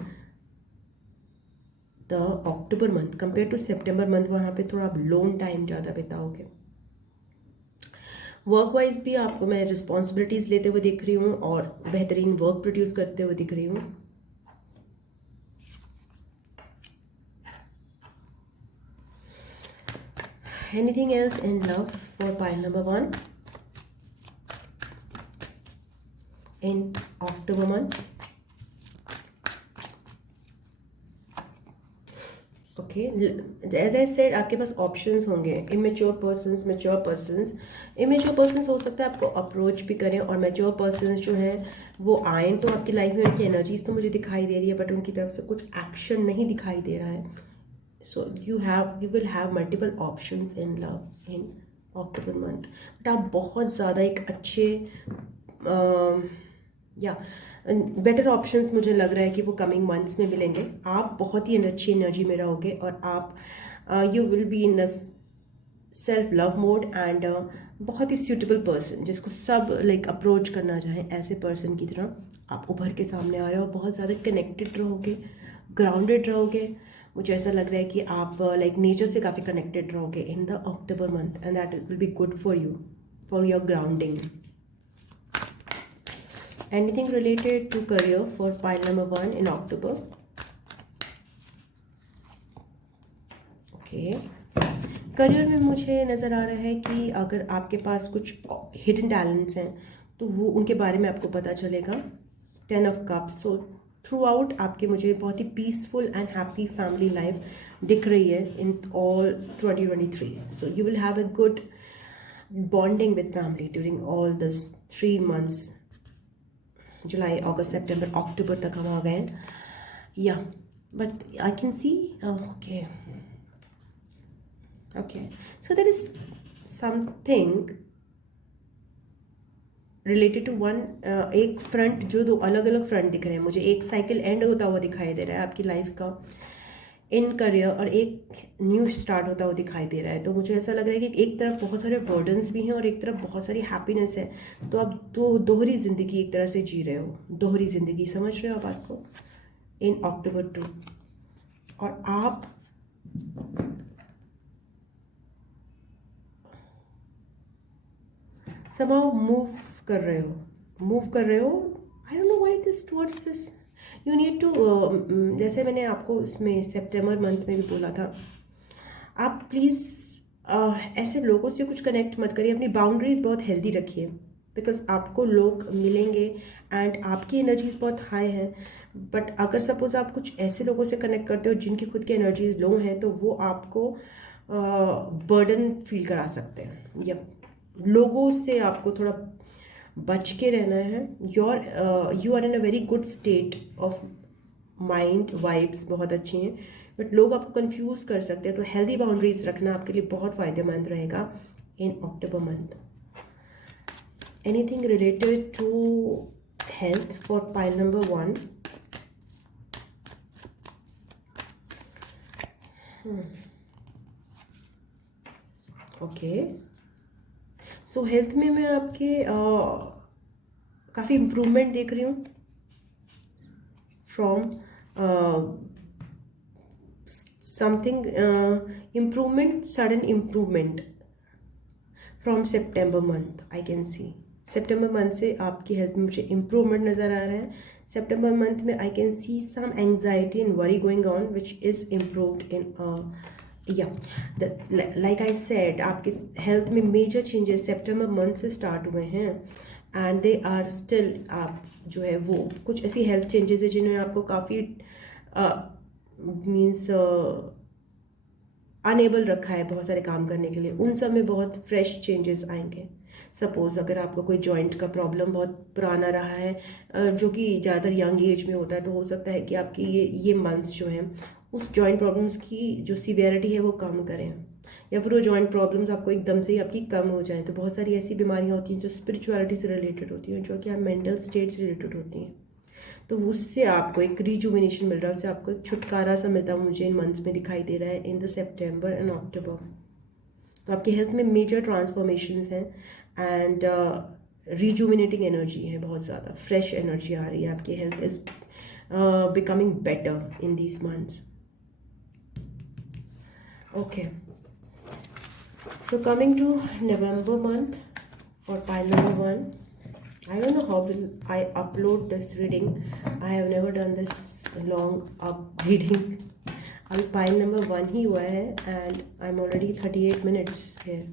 the October month compare to September month. वहाँ पे थोड़ा आप लोन टाइम ज़्यादा बिताओगे. वर्क वाइज भी आपको मैं रिस्पॉन्सिबिलिटीज़ लेते हुए दिख रही हूँ और बेहतरीन वर्क प्रोड्यूस करते हुए दिख रही हूँ. Anything else in love for pile number 1 in October month? Okay, as I said, आपके पास ऑप्शंस होंगे. Immature persons, mature persons. Immature persons हो सकता है आपको अप्रोच भी करें, और मेच्योर पर्सन्स जो हैं वो आएँ तो आपकी लाइफ में उनकी एनर्जीज तो मुझे दिखाई दे रही है, बट उनकी तरफ से कुछ एक्शन नहीं दिखाई दे रहा है. So you will have multiple options in love in October month. But आप बहुत ज़्यादा एक अच्छे या बेटर ऑप्शंस मुझे लग रहा है कि वो कमिंग मंथ्स में मिलेंगे. आप बहुत ही अच्छी एनर्जी में रहोगे और आप you will be in self love mode, and बहुत ही सूटेबल पर्सन जिसको सब लाइक अप्रोच करना चाहें, ऐसे पर्सन की तरह आप उभर के सामने आ रहे हो. बहुत ज़्यादा कनेक्टेड रहोगे, ग्राउंडेड रहोगे. मुझे ऐसा लग रहा है कि आप लाइक नेचर से काफ़ी कनेक्टेड रहोगे in the October month, and that will be good for you, for your grounding. Anything related to career for pile number 1 in October? Okay. Career में मुझे नज़र आ रहा है कि अगर आपके पास कुछ हिडन टैलेंट्स हैं तो वो उनके बारे में आपको पता चलेगा. 10 of cups. So throughout आपके मुझे बहुत ही peaceful and happy family life दिख रही है in all 2023. So you will have a good bonding with family during all this 3 months. जुलाई, अगस्त, सितंबर, अक्टूबर तक हम आ गए हैं. या but I can see okay so there is something related to one, एक फ्रंट, जो दो अलग अलग फ्रंट दिख रहे हैं मुझे. एक साइकिल एंड होता हुआ दिखाई दे रहा है आपकी लाइफ का इन करियर, और एक न्यू स्टार्ट होता हुआ दिखाई दे रहा है. तो मुझे ऐसा लग रहा है कि एक तरफ बहुत सारे बर्डन्स भी हैं और एक तरफ बहुत सारी हैप्पीनेस है. तो आप दोहरी ज़िंदगी एक तरह से जी रहे हो, दोहरी ज़िंदगी, समझ रहे हो आप बात को, इन अक्टूबर 2. और आप somehow मूव कर रहे हो. I don't know why this towards this. You need to, जैसे मैंने आपको इसमें सितंबर मंथ में भी बोला था, आप प्लीज़ ऐसे लोगों से कुछ कनेक्ट मत करिए. अपनी बाउंड्रीज बहुत हेल्दी रखिए, बिकॉज आपको लोग मिलेंगे एंड आपकी एनर्जीज बहुत हाई है. बट अगर सपोज आप कुछ ऐसे लोगों से कनेक्ट करते हो जिनकी खुद की एनर्जीज लो हैं, तो वो आपको बर्डन फील करा सकते हैं. या लोगों से आपको थोड़ा बच के रहना है. You are in a very good state of mind, vibes बहुत अच्छी हैं, बट लोग आपको कंफ्यूज कर सकते हैं. तो हेल्दी बाउंड्रीज रखना आपके लिए बहुत फ़ायदेमंद रहेगा in October month. Anything related to health for pile number 1. Okay, so health में मैं आपके काफ़ी इम्प्रूवमेंट देख रही हूँ from something improvement, sudden improvement from September month. I can see सितंबर मंथ से आपकी हेल्थ में मुझे इम्प्रूवमेंट नज़र आ रहा है. सितंबर मंथ में I can see some anxiety and worry going on which is improved in like I said, आपके हेल्थ में मेजर चेंजेस सितंबर मंथ से स्टार्ट हुए हैं एंड दे आर स्टिल. आप जो है वो कुछ ऐसी हेल्थ चेंजेस है जिन्होंने आपको काफ़ी मीन्स अनेबल रखा है बहुत सारे काम करने के लिए. उन सब में बहुत फ्रेश चेंजेस आएंगे. सपोज़ अगर आपको कोई जॉइंट का प्रॉब्लम बहुत पुराना रहा है, जो कि ज़्यादातर यंग एज में होता है, तो हो सकता है कि आपकी ये मंथ्स जो हैं उस जॉइंट प्रॉब्लम्स की जो सीवियरिटी है वो कम करें, या फिर वो जॉइंट प्रॉब्लम्स आपको एकदम से ही आपकी कम हो जाएं. तो बहुत सारी ऐसी बीमारियां होती हैं जो स्पिरिचुअलिटी से रिलेटेड होती हैं, जो कि आप मेंटल स्टेट से रिलेटेड होती हैं. तो उससे आपको एक रिजुविनेशन मिल रहा है, उससे आपको एक छुटकारा सा मिलता है मुझे इन मंथ्स में दिखाई दे रहा है in the September and October. तो आपकी हेल्थ में मेजर ट्रांसफॉर्मेशंस हैं एंड रिजुविनेटिंग एनर्जी है, बहुत ज़्यादा फ्रेश एनर्जी आ रही है. आपकी health is becoming better in these months. Okay, so coming to November month for pile number 1. I don't know how will I upload this reading. I have never done this long up reading. अभी pile number 1 ही हुआ है and I'm already 38 minutes here.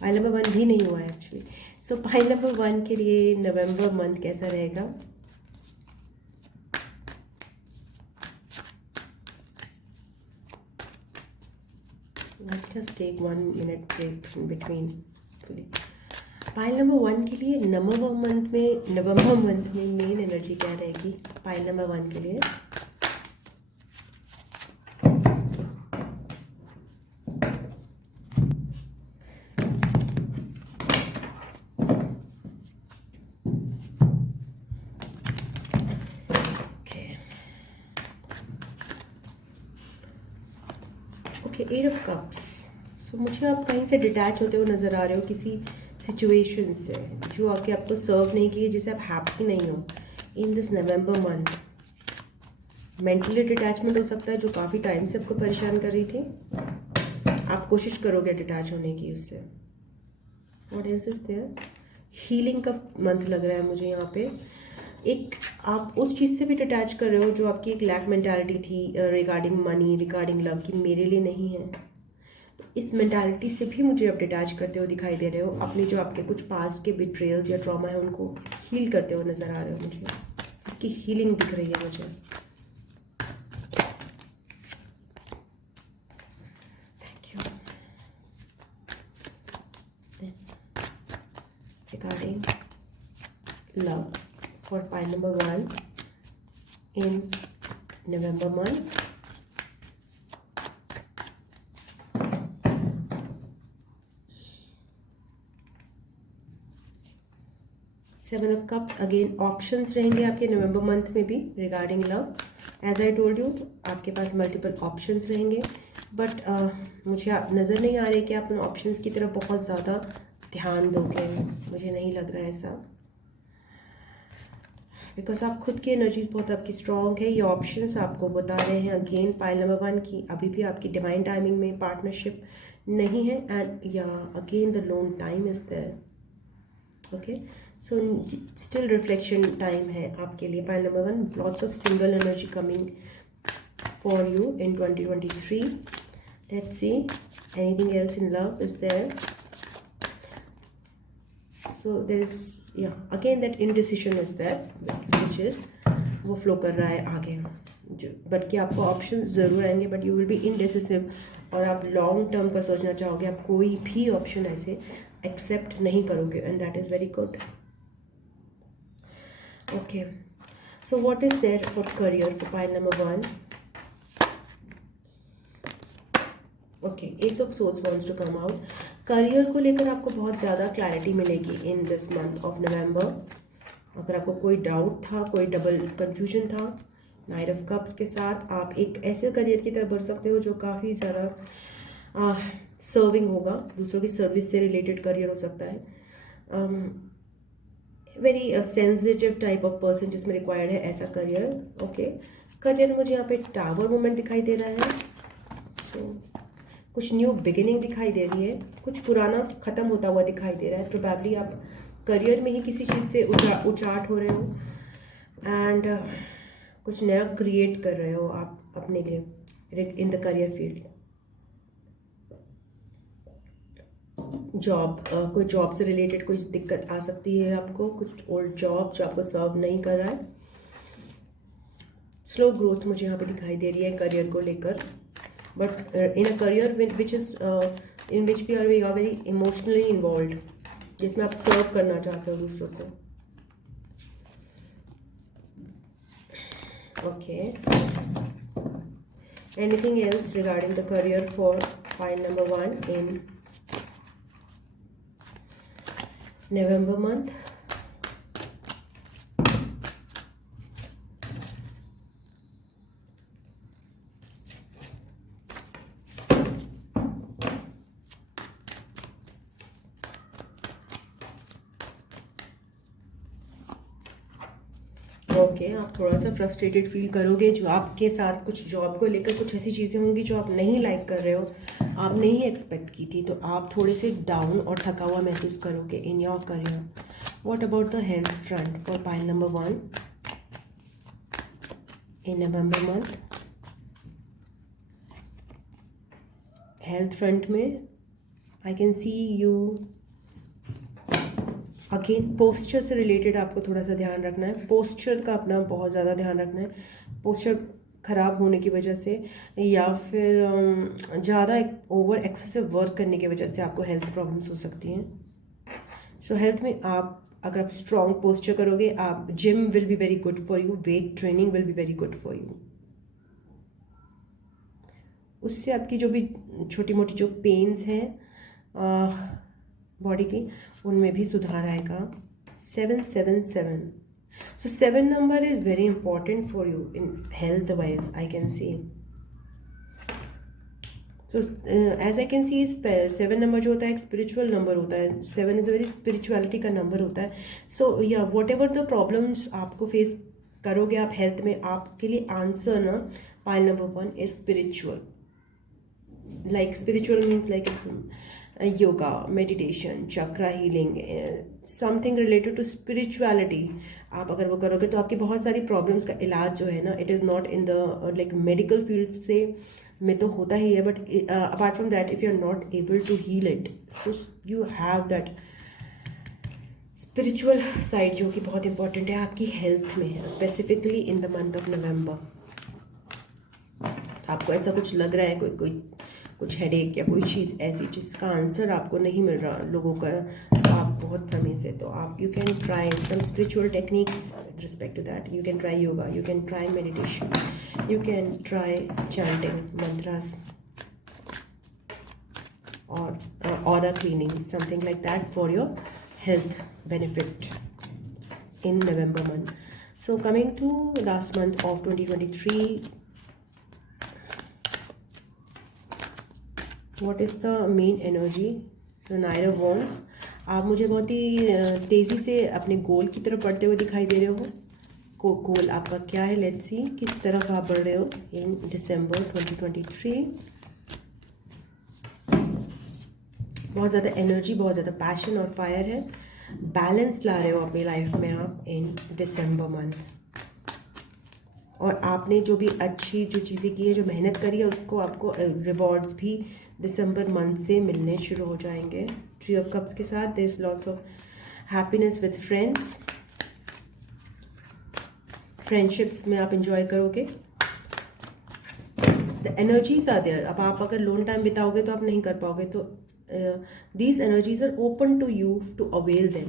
pile number 1 भी नहीं हुआ है actually. So pile number 1 के लिए November month कैसा रहेगा? Let's just take 1 minute break in between. Pile number 1 के लिए नवंबर मंथ में मेन एनर्जी क्या रहेगी पाइल नंबर 1 के लिए? Eight of cups. सो मुझे आप कहीं से डिटैच होते हुए नज़र आ रहे हो किसी सिचुएशन से जो आपको सर्व नहीं की है, जिससे आप हैप्पी नहीं हो in this November month. Mentally detachment हो सकता है जो काफ़ी टाइम से आपको परेशान कर रही थी. आप कोशिश करोगे डिटैच होने की उससे. What else is there? Healing का मंथ लग रहा है मुझे यहाँ पे. एक आप उस चीज़ से भी डिटैच कर रहे हो जो आपकी एक लैक मेंटालिटी थी रिगार्डिंग मनी, रिगार्डिंग लव, कि मेरे लिए नहीं है. तो इस मेंटालिटी से भी मुझे अब डिटैच करते हुए दिखाई दे रहे हो। अपने जो आपके कुछ पास्ट के बिट्रेयल्स या ट्रॉमा है उनको हील करते हुए नज़र आ रहे हो मुझे। इसकी हीलिंग दिख रही है मुझे। Thank you. Regarding love for pile number 1 in November month. Seven of cups again options रहेंगे आपके नवंबर मंथ में भी regarding love. As I told you आपके पास मल्टीपल ऑप्शंस रहेंगे, बट मुझे आप नज़र नहीं आ रहे कि आप उन ऑप्शंस की तरफ बहुत ज़्यादा ध्यान दोगे। मुझे नहीं लग रहा है ऐसा, बिकॉज आप खुद की एनर्जीज बहुत आपकी स्ट्रॉन्ग है। ये ऑप्शंस आपको बता रहे हैं अगेन पाइल नंबर 1 की अभी भी आपकी डिवाइन टाइमिंग में पार्टनरशिप नहीं है, and yeah again the lone time is there. Okay, so still reflection time है आपके लिए pile number 1। Lots of single energy coming for you in 2023। Let's see anything else in love is there. So there is again that indecision is there, which is वो flow कर रहा है आगे जो, but कि आपको ऑप्शन ज़रूर आएंगे, but you will B indecisive और आप लॉन्ग टर्म का सोचना चाहोगे। आप कोई भी ऑप्शन ऐसे एक्सेप्ट नहीं करोगे, and that is very good. Okay, so what is there for career for pile number 1? Okay, ace of swords wants to come out. Career को लेकर आपको बहुत ज़्यादा क्लैरिटी मिलेगी in this month of November. अगर आपको कोई डाउट था, कोई डबल कंफ्यूजन था, नाइट ऑफ कप्स के साथ आप एक ऐसे करियर की तरफ बढ़ सकते हो जो काफ़ी ज़्यादा सर्विंग होगा। दूसरों की सर्विस से रिलेटेड करियर हो सकता है। Very sensitive type of person जिसमें रिक्वायर्ड है ऐसा करियर। ओके, करियर मुझे यहाँ पे टावर मोमेंट दिखाई दे रहा है। सो कुछ न्यू बिगिनिंग दिखाई दे रही है, कुछ पुराना ख़त्म होता हुआ दिखाई दे रहा है। प्रोबेबली आप करियर में ही किसी चीज़ से उचाट हो रहे हो, एंड कुछ नया क्रिएट कर रहे हो आप अपने लिए इन द करियर फील्ड। जॉब, कोई जॉब से रिलेटेड कुछ दिक्कत आ सकती है आपको, कुछ ओल्ड जॉब जो आपको सर्व नहीं कर रहा है। स्लो ग्रोथ मुझे यहाँ पे दिखाई दे रही है करियर को लेकर, but in a career which is in which we are very emotionally involved, जिसमें आप सर्व करना चाहते हो दूसरों को। Okay, anything else regarding the career for file number 1 in November month? Okay, आप थोड़ा सा फ्रस्ट्रेटेड फील करोगे। जो आपके साथ कुछ जॉब को लेकर कुछ ऐसी चीज़ें होंगी जो आप नहीं लाइक कर रहे हो, आप नहीं एक्सपेक्ट की थी, तो आप थोड़े से डाउन और थका हुआ महसूस करोगे in your career. What about the health front for pile number 1 in November month? Health front में I can see you again posture से रिलेटेड आपको थोड़ा सा ध्यान रखना है। पोस्चर का अपना बहुत ज़्यादा ध्यान रखना है। पोस्चर ख़राब होने की वजह से या फिर ज़्यादा ओवर एक्सेसिव वर्क करने की वजह से आपको हेल्थ प्रॉब्लम्स हो सकती हैं। सो हेल्थ में आप अगर आप स्ट्रॉन्ग पोस्चर करोगे, आप gym will be very good for you, weight training will be very good for you. उससे आपकी जो भी छोटी मोटी जो पेन्स हैं बॉडी की, उनमें भी सुधार आएगा। 777, so 7 number is very important for you in health wise I can see. So as I can see 7 number जो होता है एक स्पिरिचुअल नंबर होता है। 7 इज़ अ वेरी स्पिरिचुअलिटी का नंबर होता है। So yeah whatever the problems आपको फेस करोगे आप हेल्थ में, आपके लिए आंसर ना pile number 1 is spiritual. Like spiritual means like it's yoga, meditation, chakra healing, something related to spirituality आप अगर वो करोगे तो आपकी बहुत सारी प्रॉब्लम्स का इलाज जो है ना, it is not in the like medical field से में तो होता ही है, but apart from that if you are not able to heal it, so you have that spiritual side जो कि बहुत इंपॉर्टेंट है आपकी हेल्थ में, specifically in the month of November. आपको ऐसा कुछ लग रहा है, कोई कुछ हेडेक या कोई चीज़ ऐसी जिसका आंसर आपको नहीं मिल रहा लोगों का आप बहुत समय से, तो आप you can try some spiritual techniques with respect to that. You can try yoga, you can try meditation, you can try chanting mantras or aura cleaning, something like that for your health benefit in November month. So coming to last month of 2023, what is the main energy? So Nine of Wands, आप मुझे बहुत ही तेज़ी से अपने गोल की तरफ बढ़ते हुए दिखाई दे रहे हो। गोल आपका क्या है? लेट्स सी किस तरफ आप बढ़ रहे हो इन दिसंबर 2023। बहुत ज़्यादा एनर्जी, बहुत ज़्यादा पैशन और फायर है। बैलेंस ला रहे हो अपनी लाइफ में आप इन दिसंबर मंथ, और आपने जो भी अच्छी जो चीज़ें की है, जो मेहनत करी है, उसको आपको रिवॉर्ड्स भी दिसंबर मंथ से मिलने शुरू हो जाएंगे। थ्री ऑफ कप्स के साथ there is lots of happiness with friends, friendships में आप इंजॉय करोगे। The energies are there. अब आप अगर लोन टाइम बिताओगे तो आप नहीं कर पाओगे, तो these energies are open to you to avail them.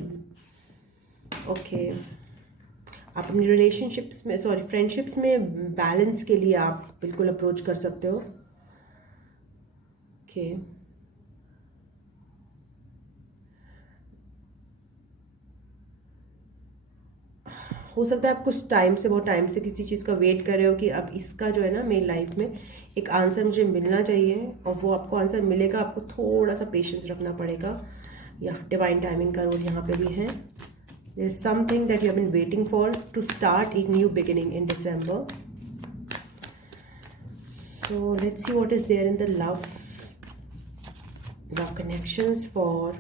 Okay, आप अपनी रिलेशनशिप्स में, सॉरी फ्रेंडशिप्स में बैलेंस के लिए आप बिल्कुल अप्रोच कर सकते हो। ओके, हो सकता है आप कुछ टाइम से, बहुत टाइम से किसी चीज़ का वेट कर रहे हो कि अब इसका जो है ना मेरी लाइफ में एक आंसर मुझे मिलना चाहिए, और वो आपको आंसर मिलेगा। आपको थोड़ा सा पेशेंस रखना पड़ेगा, या डिवाइन टाइमिंग का रोल यहाँ पे भी है। There is something that you have been waiting for to start एक new beginning in December. So let's see what is there in the love connections for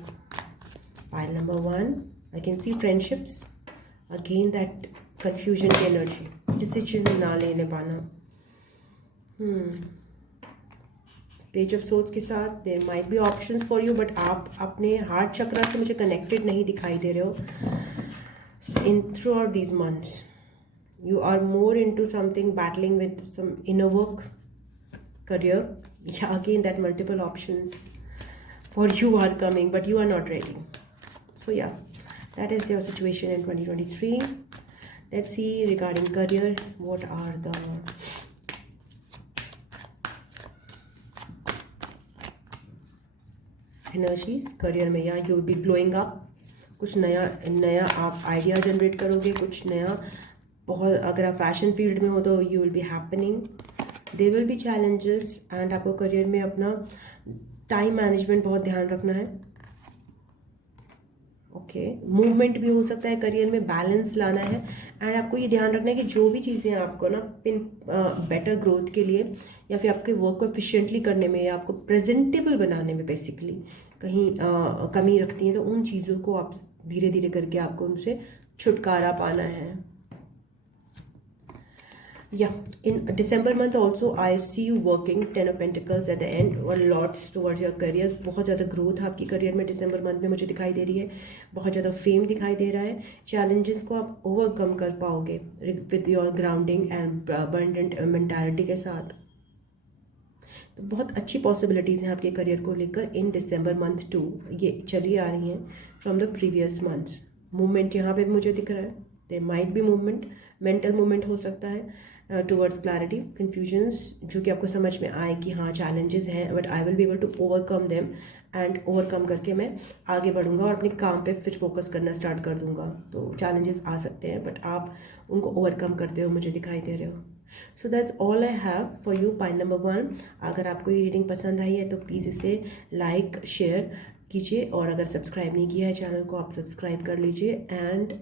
pile number 1। I can see friendships, again that confusion की एनर्जी, decision ना लेने पाना। Page of swords के साथ there might be options for you, but आप अपने heart चक्रा से मुझे कनेक्टेड नहीं दिखाई दे रहे हो in throughout these months. You are more into something battling with some inner work, career, या again that multiple options for you are coming, but you are not ready. So yeah, that is your situation in 2023. Let's see regarding career, what are the energies career में। या you will be glowing up, कुछ नया आप idea generate करोगे, कुछ नया। बहुत अगर आप फैशन फील्ड में हो तो you will be happening. There will be challenges, and आपको करियर में अपना टाइम मैनेजमेंट बहुत ध्यान रखना है। ओके, मूवमेंट भी हो सकता है करियर में, बैलेंस लाना है, एंड आपको ये ध्यान रखना है कि जो भी चीज़ें आपको ना बेटर ग्रोथ के लिए, या फिर आपके वर्क को एफिशिएंटली करने में, या आपको प्रेजेंटेबल बनाने में बेसिकली कहीं कमी रखती हैं, तो उन चीज़ों को आप धीरे धीरे करके आपको उनसे छुटकारा पाना है। Yeah, in December month also I see you working 10 of Pentacles at the end, or lots towards your career. बहुत ज़्यादा ग्रोथ आपकी करियर में दिसंबर मंथ में मुझे दिखाई दे रही है, बहुत ज़्यादा फेम दिखाई दे रहा है। चैलेंजेस को आप ओवरकम कर पाओगे with your grounding and abundant mentality के साथ। तो बहुत अच्छी पॉसिबिलिटीज़ हैं आपके करियर को लेकर इन दिसंबर मंथ 2, ये चली आ रही हैं from the previous months. Movement यहाँ पे मुझे दिख रहा है, there might be movement, mental movement हो सकता है टुवर्ड्स क्लैरिटी, कन्फ्यूजन्स जो कि आपको समझ में आए कि हाँ चैलेंजेस हैं, but I will be able to overcome them, and overcome करके मैं आगे बढ़ूंगा और अपने काम पे फिर फोकस करना स्टार्ट कर दूंगा। तो चैलेंजेस आ सकते हैं, बट आप उनको ओवरकम करते हो मुझे दिखाई दे रहे हो। So that's all I have for you pile number 1। अगर आपको ये रीडिंग पसंद आई है तो प्लीज़ इसे लाइक शेयर कीजिए, और अगर सब्सक्राइब नहीं किया है चैनल को आप सब्सक्राइब कर लीजिए, एंड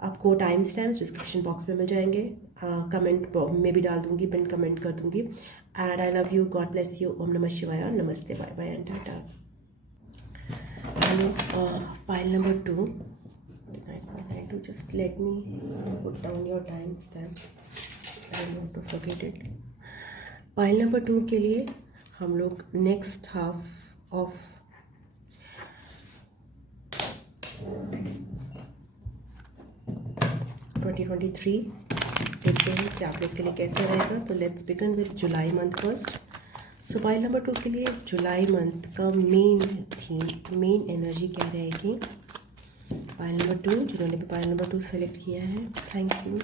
आपको टाइम स्टैम्प्स डिस्क्रिप्शन बॉक्स में मिल जाएंगे, कमेंट में भी डाल दूंगी, पिन कमेंट कर दूंगी। And I love you, God bless you, ओम नमः शिवाय, नमस्ते, bye bye and tata. Hello, pile number 2. To just let me put down your timestamp. I don't want to forget it. Pile number 2 के लिए हम लोग नेक्स्ट हाफ ऑफ 2023 देखते हैं कि आप लोग के लिए कैसा रहेगा. तो let's begin with July month first. So pile number 2 के लिए जुलाई मंथ का मेन थीम, मेन एनर्जी क्या रहेगी. पाइल नंबर 2, जिन्होंने भी पाइल नंबर 2 सेलेक्ट किया है, thank you.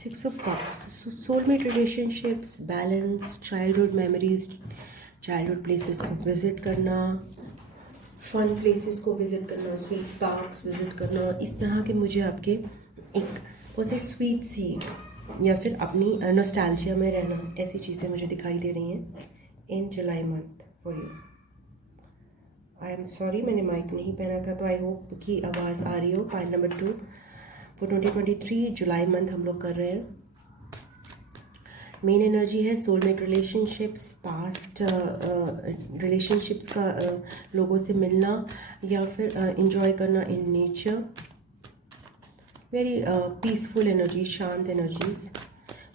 6 of Cups. So soulmate relationships, balance, childhood memories, childhood places को विजिट करना, फन प्लेसेस को विजिट करना, स्वीट पार्क्स विजिट करना, इस तरह के मुझे आपके एक बहुत स्वीट सी या फिर अपनी नॉस्टैल्जिया में रहना, ऐसी चीज़ें मुझे दिखाई दे रही हैं in July month for you. I am sorry, मैंने माइक नहीं पहना था, तो आई होप कि आवाज़ आ रही हो. पाइल नंबर 2 फॉर 2023 जुलाई मंथ हम लोग कर रहे हैं. मेन एनर्जी है सोलमेट रिलेशनशिप्स, पास्ट रिलेशनशिप्स का लोगों से मिलना या फिर इंजॉय करना in nature. Very peaceful energy, शांत energies.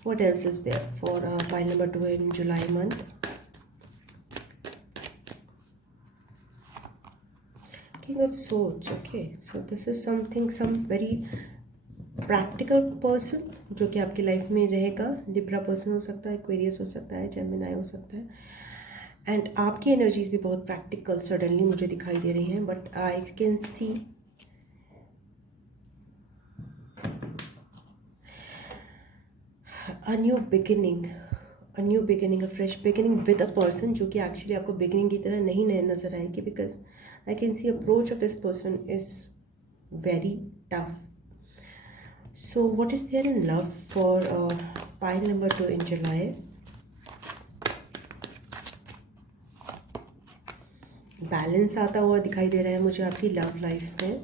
What else is there for pile number 2 in July month. King of Swords. Okay, so this is something, some very practical person जो कि आपकी लाइफ में रहेगा. लिब्रा पर्सन हो सकता है, Aquarius हो सकता है, जेमिनाई हो सकता है. एंड आपकी एनर्जीज भी बहुत प्रैक्टिकल सडनली मुझे दिखाई दे रही हैं. But I can C a new beginning, a fresh beginning with a person जो कि एक्चुअली आपको बिगिनिंग की तरह नहीं नजर आएगी. Because I can C approach of this person is very tough. So what is there in love for pile number 2 in July? Balance आता हुआ दिखाई दे रहा है मुझे आपकी लव लाइफ में.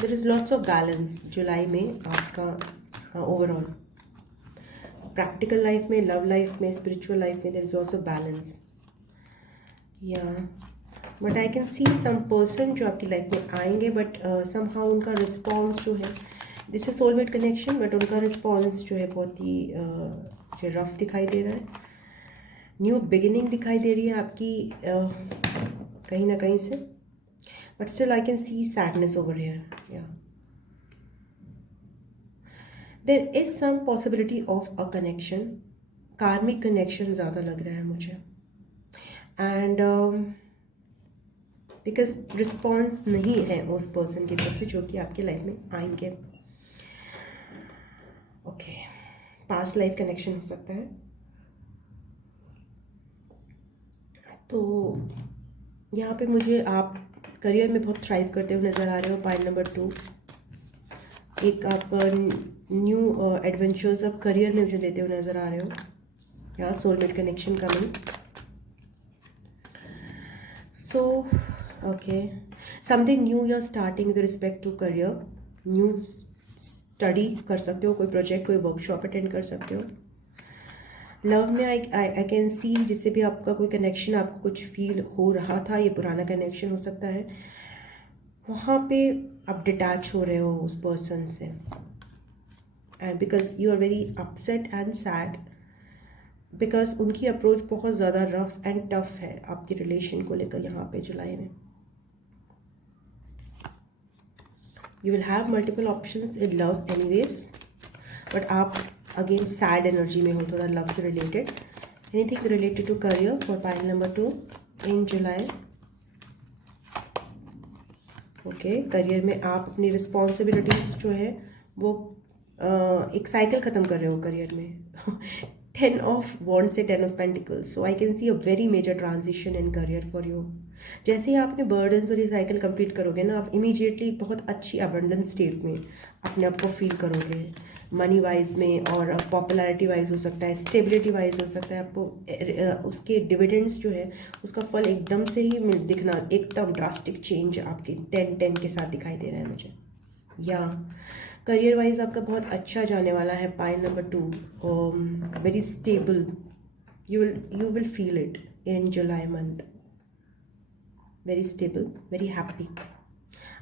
There is lots of balance जुलाई में आपका ओवरऑल प्रैक्टिकल लाइफ में, लव लाइफ में, स्पिरिचुअल लाइफ में. देयर इज ऑल्सो बैलेंस या. But I can see some person जो आपकी लाइफ में आएंगे, बट समहाउ उनका रिस्पॉन्स जो है, this is soulmate connection, but उनका रिस्पॉन्स जो है बहुत ही मुझे रफ दिखाई दे रहा है. न्यू बिगिनिंग दिखाई दे रही है आपकी कहीं ना कहीं से. But still I can see sadness over here. या there is some possibility of a connection. Karmic connection ज़्यादा लग रहा है मुझे. एंड बिकॉज रिस्पॉन्स नहीं है उस पर्सन की तरफ से जो कि आपकी लाइफ में आएंगे. ओके, पास्ट लाइफ कनेक्शन हो सकता है. तो यहाँ पे मुझे आप करियर में बहुत थ्राइव करते हुए नज़र आ रहे हो. पाइल नंबर 2 एक आप न्यू एडवेंचर्स ऑफ करियर में मुझे लेते हुए नज़र आ रहे हो. यहाँ soulmate connection coming. So okay, something new you are starting with respect to career. New study कर सकते हो, कोई प्रोजेक्ट, कोई वर्कशॉप अटेंड कर सकते हो. लव में आई कैन सी जिससे भी आपका कोई कनेक्शन आपको कुछ फील हो रहा था, ये पुराना कनेक्शन हो सकता है, वहाँ पे आप डिटैच हो रहे हो उस पर्सन से. And because you are very upset and sad, because उनकी अप्रोच बहुत ज़्यादा रफ एंड टफ है आपकी रिलेशन को लेकर यहाँ पे जुलाई में. You will have multiple options in love anyways, but आप again sad energy में हो, थोड़ा love से related. Anything related to career for pile number 2 in July. Okay, career में आप अपनी responsibilities जो है वो एक साइकिल ख़त्म कर रहे हो करियर में. 10 of Wands से 10 of Pentacles. So I can see a very major transition in career for you. जैसे ही आपने बर्डन्स और ये साइकिल कंप्लीट करोगे ना, आप इमीडिएटली बहुत अच्छी अबंडेंस स्टेट में अपने आप को फील करोगे. मनी वाइज में और पॉपुलैरिटी वाइज हो सकता है, स्टेबिलिटी वाइज हो सकता है. आपको उसके डिविडेंड्स जो है उसका फल एकदम से ही दिखना, एकदम ड्रास्टिक चेंज आपके 10-10 के साथ दिखाई दे रहा है मुझे. या करियर वाइज आपका बहुत अच्छा जाने वाला है. Pile number 2 very stable You will feel it in July month. Very stable, very happy.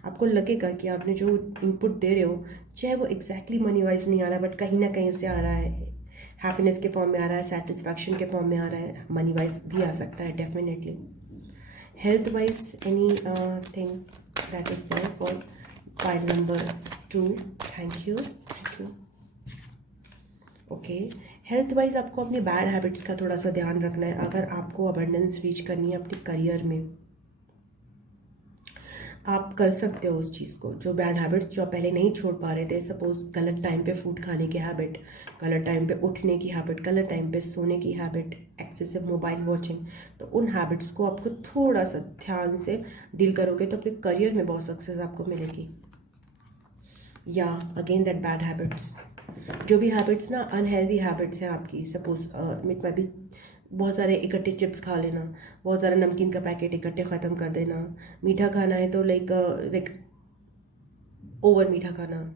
आपको लगेगा कि आपने जो इनपुट दे रहे हो, चाहे वो एग्जैक्टली मनी वाइज नहीं आ रहा, बट कहीं ना कहीं से आ रहा है, हैप्पीनेस के फॉर्म में आ रहा है, सेटिस्फैक्शन के फॉर्म में आ रहा है, मनी वाइज भी आ सकता है डेफिनेटली. हेल्थ वाइज एनी थिंग that is there for file number 2. Thank you. Okay. Health wise आपको अपनी बैड हैबिट्स का थोड़ा सा ध्यान रखना है. अगर आपको अबंडेंस रीच करनी है अपने करियर में, आप कर सकते हो उस चीज़ को. जो बैड हैबिट्स जो आप पहले नहीं छोड़ पा रहे थे, सपोज गलत टाइम पे फूड खाने की हैबिट, गलत टाइम पे उठने की हैबिट, गलत टाइम पे सोने की हैबिट, एक्सेसिव मोबाइल वॉचिंग, तो उन हैबिट्स को आपको थोड़ा सा ध्यान से डील करोगे तो अपने करियर में बहुत सक्सेस आपको मिलेगी. या अगेन दैट बैड हैबिट्स, जो भी हैबिट्स ना अनहेल्दी हैबिट्स हैं आपकी, सपोज इट में भी बहुत सारे इकट्ठे चिप्स खा लेना, बहुत सारा नमकीन का पैकेट इकट्ठे ख़त्म कर देना, मीठा खाना है तो लाइक ओवर मीठा खाना.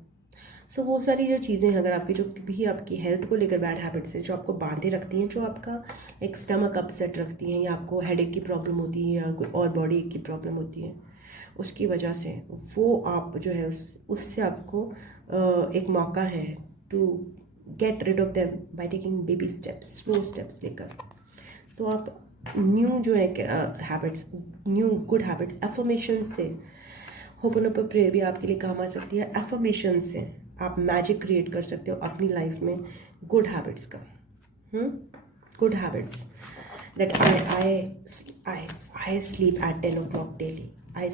सो वो सारी जो चीज़ें हैं, अगर आपकी जो भी आपकी हेल्थ को लेकर बैड हैबिट्स हैं, जो आपको बांधे रखती हैं, जो आपका एक स्टमक अपसेट रखती हैं, या आपको हेडेक की प्रॉब्लम होती है, या कोई और बॉडी की प्रॉब्लम होती है, उसकी वजह से वो आप जो है उससे आपको एक मौका है to get rid of them by taking baby steps, slow steps लेकर. तो आप न्यू जो है habits, new good habits, affirmation से, होपनोपो प्रेयर भी आपके लिए काम आ सकती है. एफर्मेशन से आप मैजिक क्रिएट कर सकते हो अपनी लाइफ में गुड हैबिट्स का. Good habits that I sleep at 10 o'clock daily, I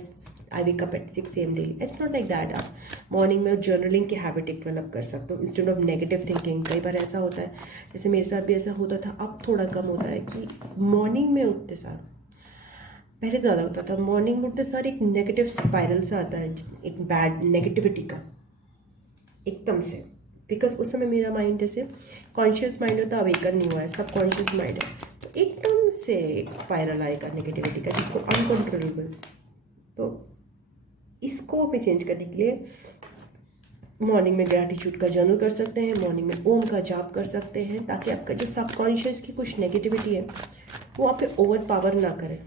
wake up at 6 AM daily. It's not like that. आप मॉर्निंग में जर्नलिंग की हैबिट एक डेवलप कर सकते हो इंस्टेड ऑफ नेगेटिव थिंकिंग. कई बार ऐसा होता है, जैसे मेरे साथ भी ऐसा होता था, अब थोड़ा कम होता है, कि मॉर्निंग में उठते सार, पहले तो ज़्यादा होता था, मॉर्निंग में उठते सार एक नेगेटिव स्पाइरल सा आता है, एक बैड नेगेटिविटी का एकदम से. बिकॉज उस समय मेरा माइंड जैसे कॉन्शियस माइंड होता है, अवेकन नहीं हुआ है, सब कॉन्शियस माइंड है, तो एकदम से एक स्पाइरल आएगा नेगेटिविटी का, जिसको अनकंट्रोलेबल. तो इसको हमें चेंज करने के लिए मॉर्निंग में ग्रैटिट्यूड का जर्नल कर सकते हैं, मॉर्निंग में ओम का जाप कर सकते हैं, ताकि आपका जो सबकॉन्शियस की कुछ नेगेटिविटी है वो आप पे ओवर पावर ना करे,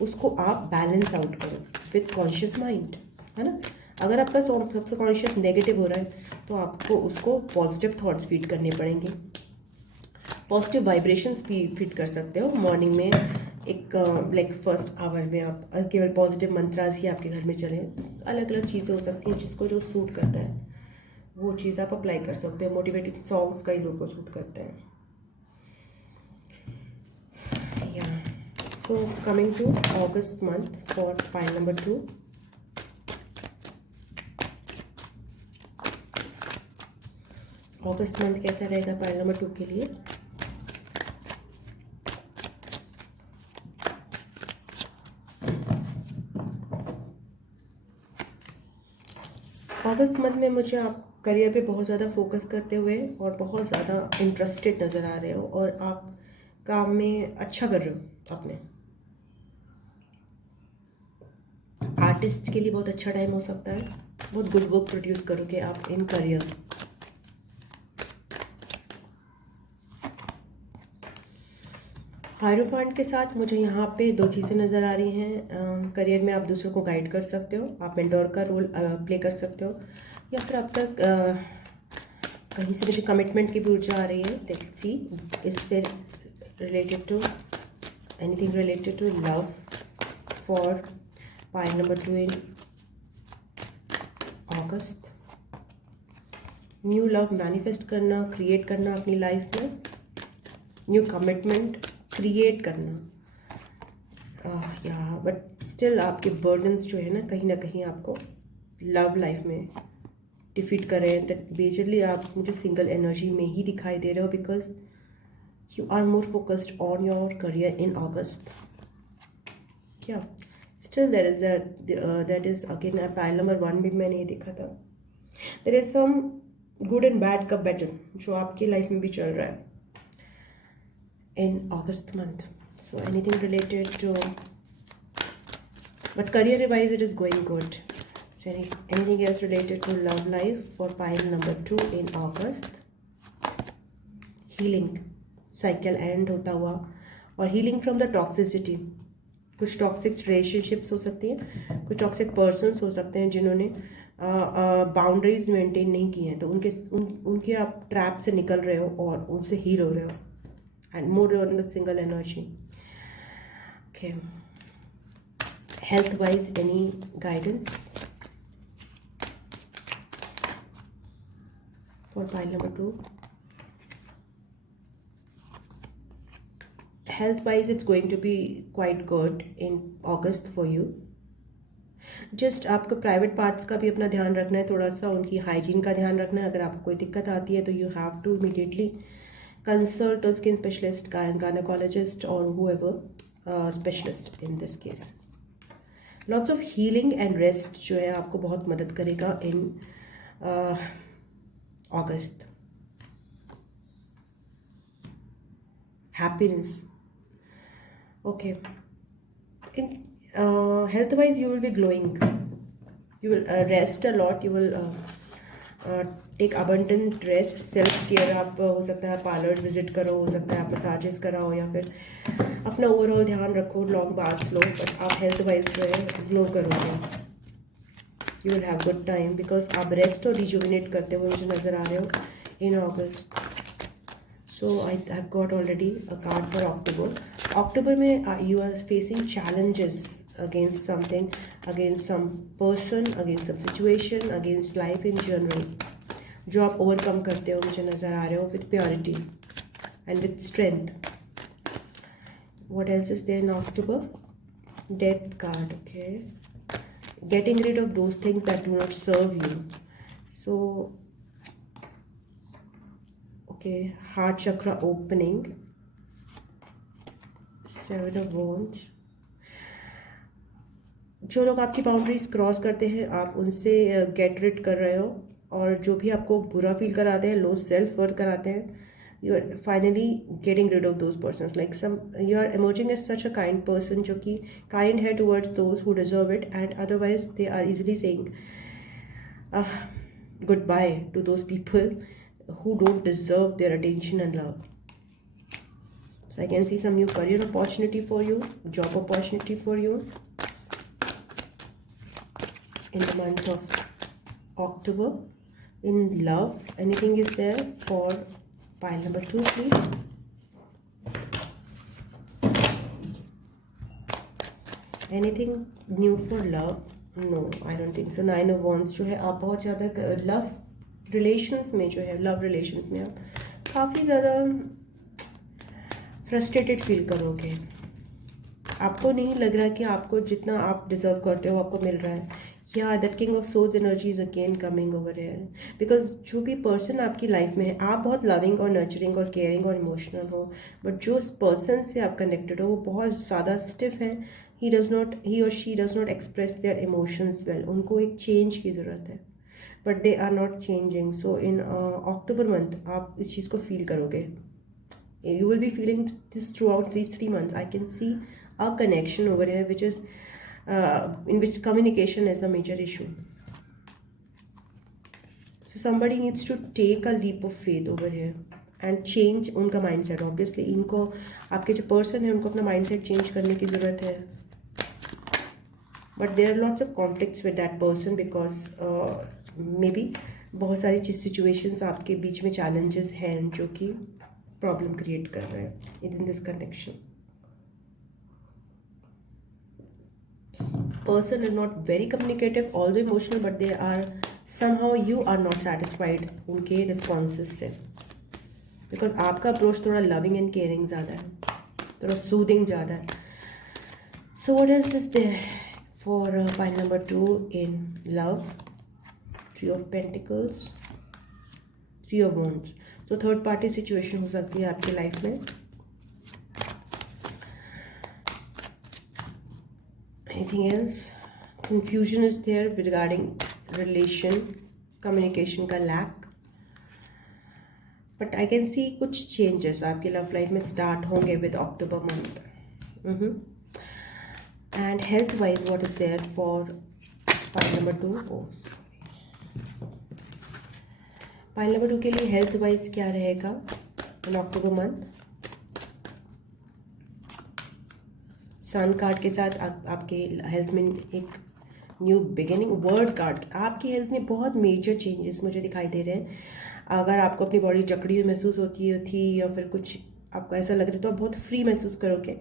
उसको आप बैलेंस आउट करो विथ कॉन्शियस माइंड, है ना. अगर आपका सबकॉन्शियस नेगेटिव हो रहा है तो आपको उसको पॉजिटिव थॉट्स फीड करने पड़ेंगे, पॉजिटिव वाइब्रेशंस भी फीड कर सकते हो. मॉर्निंग में एक लाइक फर्स्ट आवर में आप केवल पॉजिटिव मंत्रास ही आपके घर में चलें. अलग अलग चीज़ें हो सकती हैं, जिसको जो सूट करता है वो चीज़ आप अप्लाई कर सकते हो. मोटिवेटेड सॉन्ग्स कई लोगों को सूट करते हैं. Yeah so coming to August month for file number 2. August month कैसा रहेगा फाइल नंबर 2 के लिए? अगस्त मंथ में मुझे आप करियर पे बहुत ज़्यादा फोकस करते हुए और बहुत ज़्यादा इंटरेस्टेड नज़र आ रहे हो, और आप काम में अच्छा कर रहे हो अपने. आर्टिस्ट के लिए बहुत अच्छा टाइम हो सकता है, बहुत गुड वर्क प्रोड्यूस करोगे आप इन करियर. हायरोफांट के साथ मुझे यहाँ पे दो चीज़ें नज़र आ रही हैं. करियर में आप दूसरों को गाइड कर सकते हो, आप मेंटोर का रोल प्ले कर सकते हो, या फिर अब तक कहीं से मुझे कमिटमेंट की भी ऊर्जा आ रही है. Let's see, is there related to anything related to love for pile number 2 in August. New love manifest करना, क्रिएट करना अपनी लाइफ में, न्यू कमिटमेंट क्रिएट करना. या बट स्टिल आपके बर्डन्स जो है ना कहीं आपको लव लाइफ में डिफीट कर रहे हैं. दैट मेजरली आप मुझे सिंगल एनर्जी में ही दिखाई दे रहे हो, because you are more focused on your career in August. क्या still that is again file number 1 भी मैंने ये देखा था. There is some good and bad का बैटल जो आपकी लाइफ में भी चल रहा है in August month. So anything related to, but career wise it is going good. So anything else related to love life for pile number 2 in August? Healing. Cycle and होता हुआ, और हीलिंग फ्रॉम द टॉक्सिसिटी। कुछ toxic relationships हो सकती हैं, कुछ toxic persons हो सकते हैं जिन्होंने बाउंड्रीज मेंटेन नहीं की हैं, तो उनके आप ट्रैप से निकल रहे हो और उनसे हील हो रहे हो, and more on the single energy. Okay, health wise any guidance for pile number 2? Health wise, it's going to be quite good in August for you. Just आपको प्राइवेट पार्ट्स का भी अपना ध्यान रखना है, थोड़ा सा उनकी हाइजीन का ध्यान रखना है। अगर आपको कोई दिक्कत आती है तो you have to immediately consult a skin specialist, gynaecologist और whoever specialist in this case. Lots of healing and rest जो है आपको बहुत मदद करेगा इन August. Happiness. Okay. In health wise, you will be glowing. You will rest a lot. You will take abundant rest. Self care आप हो सकता है पार्लर विजिट करो, हो सकता है आप मसाजेस कराओ, या फिर अपना ओवरऑल ध्यान रखो, लॉन्ग बाथ्स लो, बट आप हेल्थ वाइज जो है ग्लो करोगे। You will have good time because आप रेस्ट और रिजुविनेट करते हुए मुझे नज़र आ रहे हो in August. So I have got already a card for October. अक्टूबर में you are facing challenges against something, against some person, against some situation, against life in general, जो आप ओवरकम करते हो मुझे नज़र आ रहे हो with purity and with strength. What else is there in October? Death card. Okay, getting rid of those things that do not serve you. So okay, heart chakra opening, 7 of wands। जो लोग आपकी boundaries cross करते हैं आप उनसे get rid कर रहे हो, और जो भी आपको बुरा फील कराते हैं, लो सेल्फ वर्थ कराते हैं, you are finally getting rid of those persons. Like you are emerging as such a kind person जो कि kind है towards those who deserve it, and otherwise they are easily saying goodbye to those people who don't deserve their attention and love. So I can see some new career opportunity for you, job opportunity for you in the month of October. In love, anything is there for pile number 2, please? Anything new for love? No, I don't think so. 9 of wands जो है, आप बहुत ज़्यादा love relations में जो है, love relations में आप काफ़ी ज़्यादा फ्रस्ट्रेटेड फील करोगे। आपको नहीं लग रहा कि आपको जितना आप डिजर्व करते हो आपको मिल रहा है। Yeah that king of souls energy is again coming over here, because जो भी पर्सन आपकी लाइफ में है, आप बहुत लविंग और नर्चरिंग और केयरिंग और इमोशनल हो, बट जो पर्सन से आप कनेक्टेड हो वो बहुत ज़्यादा स्टिफ है। He or she does not express their emotions well. उनको एक चेंज की ज़रूरत है, but they are not changing. So in October month आप इस चीज़ को फील करोगे। You will be feeling this throughout these 3 months. I can see a connection over here which is in which communication is a major issue. So somebody needs to take a leap of faith over here and change उनका mindset. Obviously इनको, आपके जो person है उनको अपना mindset change करने की ज़रूरत है, but there are lots of conflicts with that person because maybe बहुत सारी situations आपके बीच में challenges हैं जो कि प्रॉब्लम क्रिएट कर रहे हैं in this connection. Person is not very communicative, although emotional, but they are somehow you are not satisfied उनके रिस्पॉन्सेज से, बिकॉज आपका अप्रोच थोड़ा लविंग एंड केयरिंग ज़्यादा है, थोड़ा सूदिंग ज़्यादा है। So what else is there for pile number 2 in love? 3 of pentacles, 3 of wands। तो थर्ड पार्टी सिचुएशन हो सकती है आपकी लाइफ में। Anything else? Confusion is there regarding relation, communication का lack, but I can see कुछ changes आपकी love life में स्टार्ट होंगे with October month. And health wise what is there for pile number 2? Pile number 2 के लिए health wise क्या रहेगा in October month? Sun card के साथ आपके हेल्थ में एक न्यू बिगिनिंग, वर्ड कार्ड, आपकी हेल्थ में बहुत मेजर चेंजेस मुझे दिखाई दे रहे हैं। अगर आपको अपनी बॉडी जकड़ी हुई महसूस होती थी या फिर कुछ आपको ऐसा लग रहा है तो आप बहुत फ्री महसूस करोगे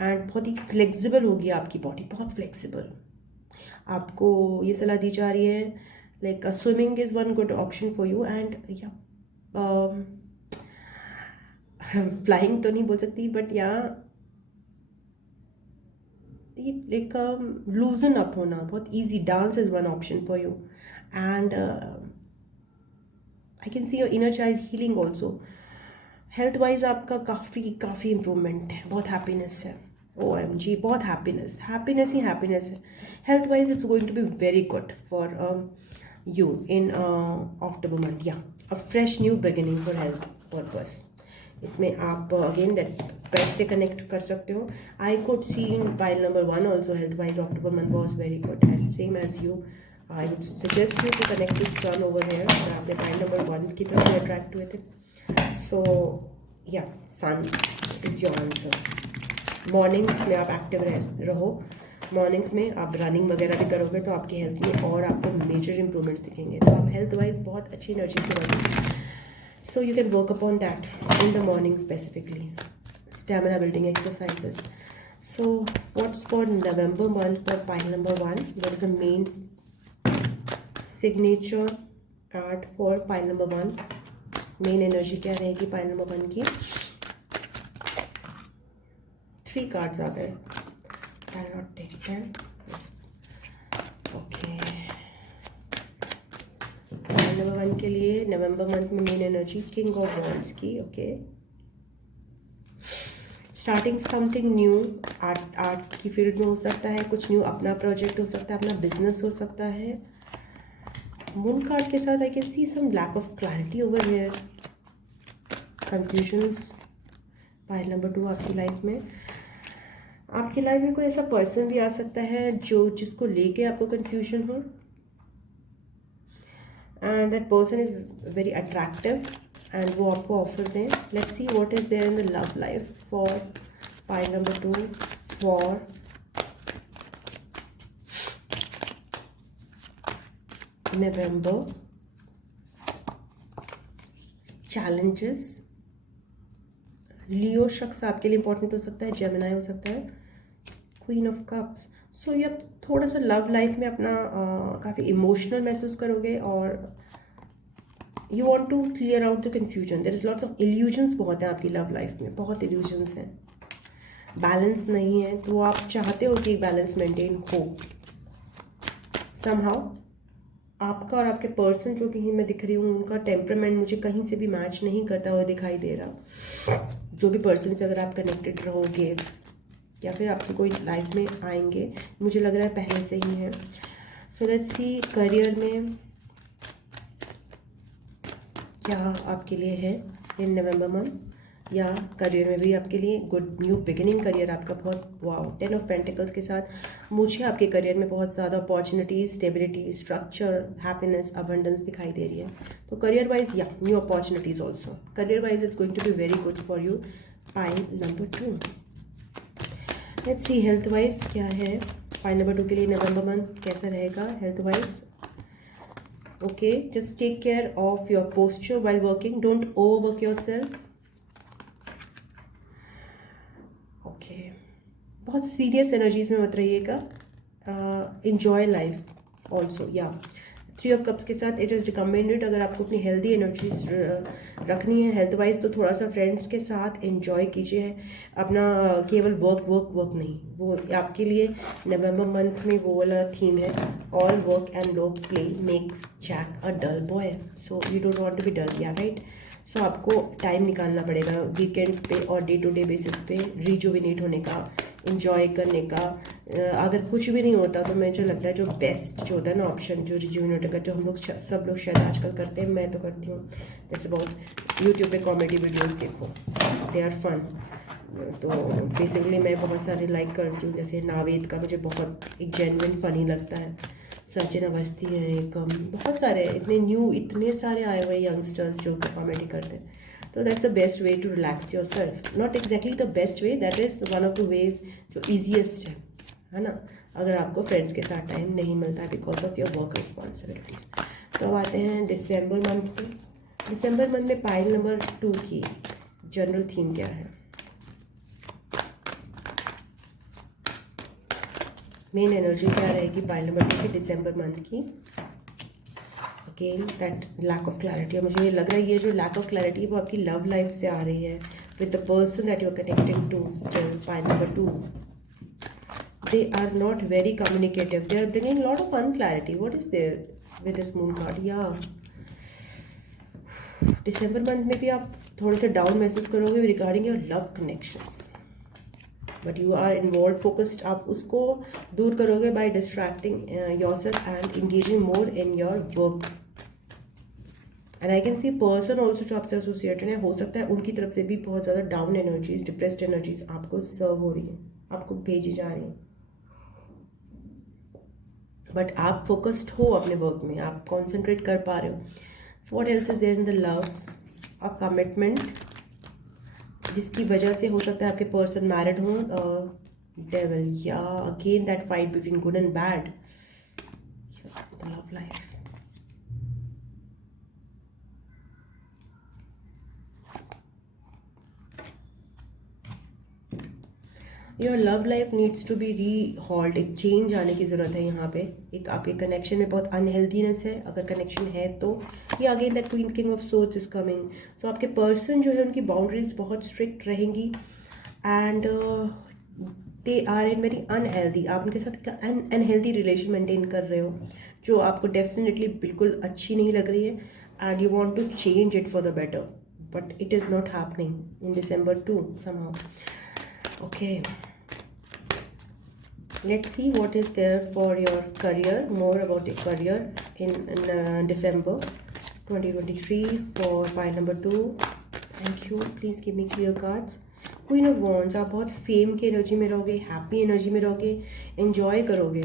एंड बहुत ही फ्लेक्सिबल होगी आपकी बॉडी, बहुत फ्लेक्सिबल। आपको ये सलाह दी जा रही है like swimming is one good option for you and या फ्लाइंग तो नहीं बोल सकती बट या लाइक लूजन अप होना बहुत easy. Dance is one option for you and I can see your inner child healing also. Health wise आपका काफ़ी इम्प्रूवमेंट है, बहुत हैप्पीनेस है। OMG, बहुत हैप्पीनेस ही हैप्पीनेस है। Health wise it's going to be very good for you in October month, या a fresh new beginning for health purpose. इसमें आप अगेन दैट पेट से कनेक्ट कर सकते हो। I could see in pile number 1 also health wise October month was very good and same as you. I would suggest you to connect this sun over here. और आपने pile number 1 की तरफ भी attract हुए थे, सो या सन is your answer. Mornings में आप एक्टिव रहो। मॉर्निंग्स में आप रनिंग वगैरह भी करोगे तो आपकी हेल्थ में और आपको मेजर इंप्रूवमेंट्स दिखेंगे। तो आप हेल्थ वाइज बहुत अच्छी एनर्जी से बनेंगे। So you can work upon that in the morning specifically. Stamina building exercises. So what's for November month for pile number 1? What is the main signature card for pile number 1? Main energy क्या रहेगी pile number 1 की? 3 cards आ गए. I'll not take them. Okay. Number 1 के लिए नवंबर month में main energy king of wands की। Okay, starting something new. Art की फील्ड में हो सकता है, कुछ न्यू अपना प्रोजेक्ट हो सकता है, अपना बिजनेस हो सकता है। मून कार्ड के साथ I can see some lack of clarity over here, confusions. Pile number 2 आपकी लाइफ में कोई ऐसा पर्सन भी आ सकता है जिसको लेके आपको कंफ्यूजन हो and that person is very attractive and वो आपको ऑफर दें। let's see what is there in the love life for pile number 2 for November। challenges, लियो शख्स आपके लिए इंपॉर्टेंट हो सकता है, जेमिनाई हो सकता है, क्वीन ऑफ कप्स। सो ये आप थोड़ा सा लव लाइफ में अपना काफ़ी इमोशनल महसूस करोगे और you want to clear out the confusion. There is lots of illusions, बहुत हैं आपकी लव लाइफ में, बहुत इल्यूजन्स हैं। बैलेंस नहीं है तो आप चाहते हो कि एक बैलेंस मेंटेन हो समहाउ। आपका और आपके पर्सन जो भी मैं दिख रही हूँ उनका टेम्परामेंट मुझे कहीं से भी मैच नहीं करता हुआ दिखाई दे रहा। जो भी पर्सन से अगर आप कनेक्टेड रहोगे या फिर आपकी कोई लाइफ में आएंगे, मुझे लग रहा है पहले से ही है। सो लेट्स सी करियर में क्या आपके लिए है इन नवंबर मंथ, या करियर में भी आपके लिए गुड न्यू बिगिनिंग। करियर आपका बहुत वाओ, 10 ऑफ पेंटिकल्स के साथ मुझे आपके करियर में बहुत ज़्यादा opportunities, stability, structure, happiness, abundance दिखाई दे रही है। तो करियर वाइज या new opportunities also, career wise it's going to be very good for you. Pile number 2। Let's see health wise क्या है पाइल नंबर 2 के लिए नवंबर मंथ कैसा रहेगा health wise. Okay, just take care of your posture while working, don't overwork yourself. Okay, बहुत serious energies में मत रहिएगा। enjoy life also. या 3 ऑफ कप्स के साथ इट इज़ रिकमेंडेड, अगर आपको अपनी हेल्दी एनर्जीज रखनी है हेल्थ वाइज तो थोड़ा सा फ्रेंड्स के साथ एंजॉय कीजिए अपना, केवल वर्क नहीं। वो आपके लिए नवंबर मंथ में वो वाला थीम है, all work and no play makes Jack a dull boy. So you don't want to be dull, या राइट। सो आपको टाइम निकालना पड़ेगा वीकेंड्स पे और डे टू डे बेसिस पे रिजुविनेट होने का, इंजॉय करने का। अगर कुछ भी नहीं होता तो मुझे लगता है जो बेस्ट जो होता है ना ऑप्शन, जो रिजुविनेट का, जो हम लोग सब लोग शायद आजकल करते हैं, मैं तो करती हूँ, दैट्स अबाउट यूट्यूब पे कॉमेडी वीडियोस देखो, दे आर फन। तो बेसिकली मैं बहुत सारे लाइक करती हूँ, जैसे नावेद का मुझे बहुत एक जेन्युइन फ़नी लगता है, सचिन अवस्थी है एक, बहुत सारे इतने सारे आए हुए यंगस्टर्स जो कॉमेडी करते हैं, तो that's the best way to relax yourself. Not exactly the best way, that is one of the ways जो ईजीएस्ट है ना, अगर आपको फ्रेंड्स के साथ टाइम नहीं मिलता है because of your work responsibilities. तो अब आते हैं दिसंबर मंथ पे. दिसंबर मंथ में पाइल नंबर 2 की जनरल थीम क्या है? मेन एनर्जी क्या रहेगी पाइल नंबर 2 की दिसंबर मंथ की? Again that lack of clarity. मुझे ये लग रहा है ये जो लैक ऑफ क्लैरिटी है वो आपकी लव लाइफ से आ रही है with the person that you are connecting to. Still pile number 2, they are not very communicative, they are bringing a lot of unclarity. What is there with this moon card? Yeah, December month में भी आप थोड़े से down महसूस करोगे regarding your love connections, but you are involve focused. आप उसको दूर करोगे by distracting yourself and engaging more in your work. And I can see person also जो आपसे एसोसिएटेड है, हो सकता है उनकी तरफ से भी बहुत ज़्यादा डाउन एनर्जीज, डिप्रेस्ड एनर्जीज आपको सर्व हो रही हैं, आपको भेजी जा रही हैं. बट आप फोकस्ड हो अपने वर्क में, आप कॉन्सेंट्रेट कर पा रहे हो. So what else is there in the love? A commitment जिसकी वजह से हो सकता है आपके पर्सन मैरिड हों. डेविल, या again that fight between good and bad. The love life. Your love life needs to be rehauled. एक चेंज आने की ज़रूरत है यहाँ पे. एक आपके कनेक्शन में बहुत अनहेल्दीनेस है, अगर कनेक्शन है तो. ये again that queen king of swords is coming. So आपके पर्सन जो है उनकी बाउंड्रीज बहुत स्ट्रिक्ट रहेंगी and they are in very unhealthy. आप उनके साथ एक अनहेल्दी रिलेशन मेंटेन कर रहे हो जो आपको डेफिनेटली बिल्कुल अच्छी नहीं लग रही है and you want to change it for the better, but it is not happening in December 2 somehow. Okay, let's see what is there for your career, more about your career in December 2023 for pile number 2. Thank you. Please give me clear cards. Queen of Wands. आप बहुत fame की energy में रहोगे, happy energy में रहोगे, enjoy करोगे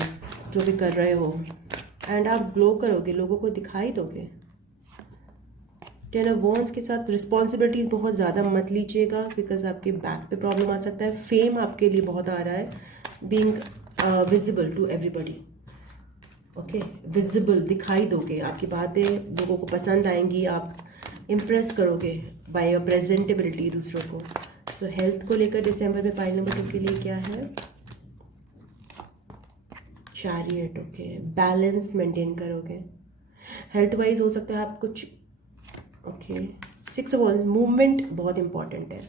जो भी कर रहे हो एंड आप ग्लो करोगे, लोगों को दिखाई दोगे. टेन ऑफ वॉन्ड्स के साथ रिस्पॉन्सिबिलिटीज़ बहुत ज़्यादा मत लीजिएगा बिकॉज आपके बैक पे प्रॉब्लम आ सकता है. फेम आपके लिए बहुत आ रहा है, being visible to everybody. Okay, visible दिखाई दोगे, आपकी बातें लोगों को पसंद आएंगी, आप इम्प्रेस करोगे बाय योर प्रेजेंटेबिलिटी दूसरों को. सो हेल्थ को लेकर दिसंबर में पाइल नंबर 2 के लिए क्या है? चैरियट. ओके, बैलेंस मेंटेन करोगे. हेल्थ वाइज हो सकता है आप कुछ ओके. 6 of wands. मूवमेंट बहुत इंपॉर्टेंट है.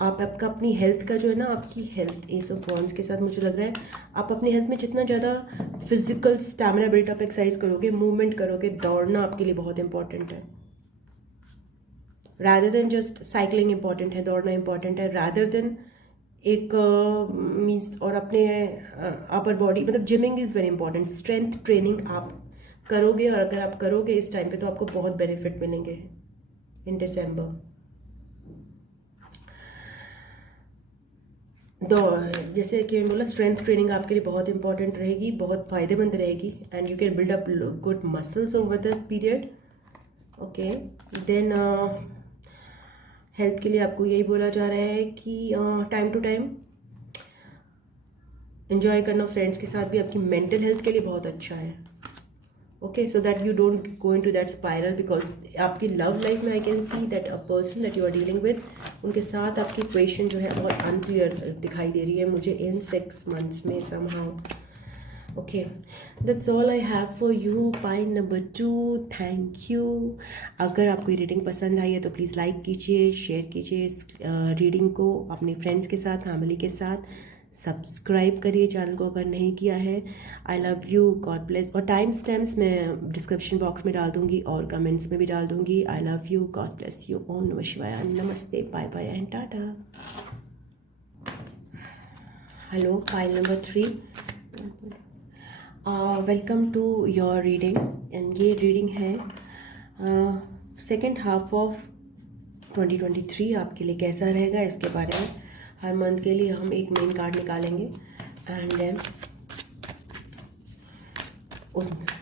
आप आपका अपनी हेल्थ का जो है ना, आपकी हेल्थ एस ऑफ वॉन्ड्स के साथ मुझे लग रहा है आप अपनी हेल्थ में जितना ज़्यादा फिजिकल स्टैमिना बिल्टअप एक्सरसाइज करोगे, मूवमेंट करोगे, दौड़ना आपके लिए बहुत इंपॉर्टेंट है. Rather than just cycling important है, दौड़ना इंपॉर्टेंट है. रैदर देन एक मीन्स और अपने अपर बॉडी मतलब gymming is very important. Strength training आप करोगे और अगर आप करोगे इस टाइम पे तो आपको बहुत बेनिफिट मिलेंगे इन दिसंबर. जैसे कि मैं बोला, स्ट्रेंथ ट्रेनिंग आपके लिए बहुत इंपॉर्टेंट रहेगी, बहुत फ़ायदेमंद रहेगी and you can build up good muscles over the period. Okay, then health के लिए आपको यही बोला जा रहा है कि टाइम टू टाइम एंजॉय करना फ्रेंड्स के साथ भी आपकी मेंटल हेल्थ के लिए बहुत अच्छा है. Okay, so that you don't go into that spiral because आपकी लव लाइफ में I can see that a person that you are dealing with, उनके साथ आपकी इक्वेशन जो है बहुत अनक्लियर दिखाई दे रही है मुझे इन 6 months में somehow. Okay, that's all I have for you pile number 2. Thank you. अगर आपको ये रीडिंग पसंद आई है तो प्लीज़ लाइक कीजिए, शेयर कीजिए इस रीडिंग को अपने फ्रेंड्स के साथ, फैमिली के साथ. सब्सक्राइब करिए चैनल को अगर नहीं किया है. I love you, God bless. और टाइम स्टैम्प्स मैं डिस्क्रिप्शन बॉक्स में डाल दूंगी और कमेंट्स में भी डाल दूंगी. I love you, God bless you. ओम नमः शिवाय, नमस्ते, bye bye and tata. Hello pile number 3. Welcome to your reading and ये रीडिंग है सेकेंड हाफ ऑफ 2023 आपके लिए कैसा रहेगा इसके बारे में. हर मंथ के लिए हम एक मेन कार्ड निकालेंगे एंड देन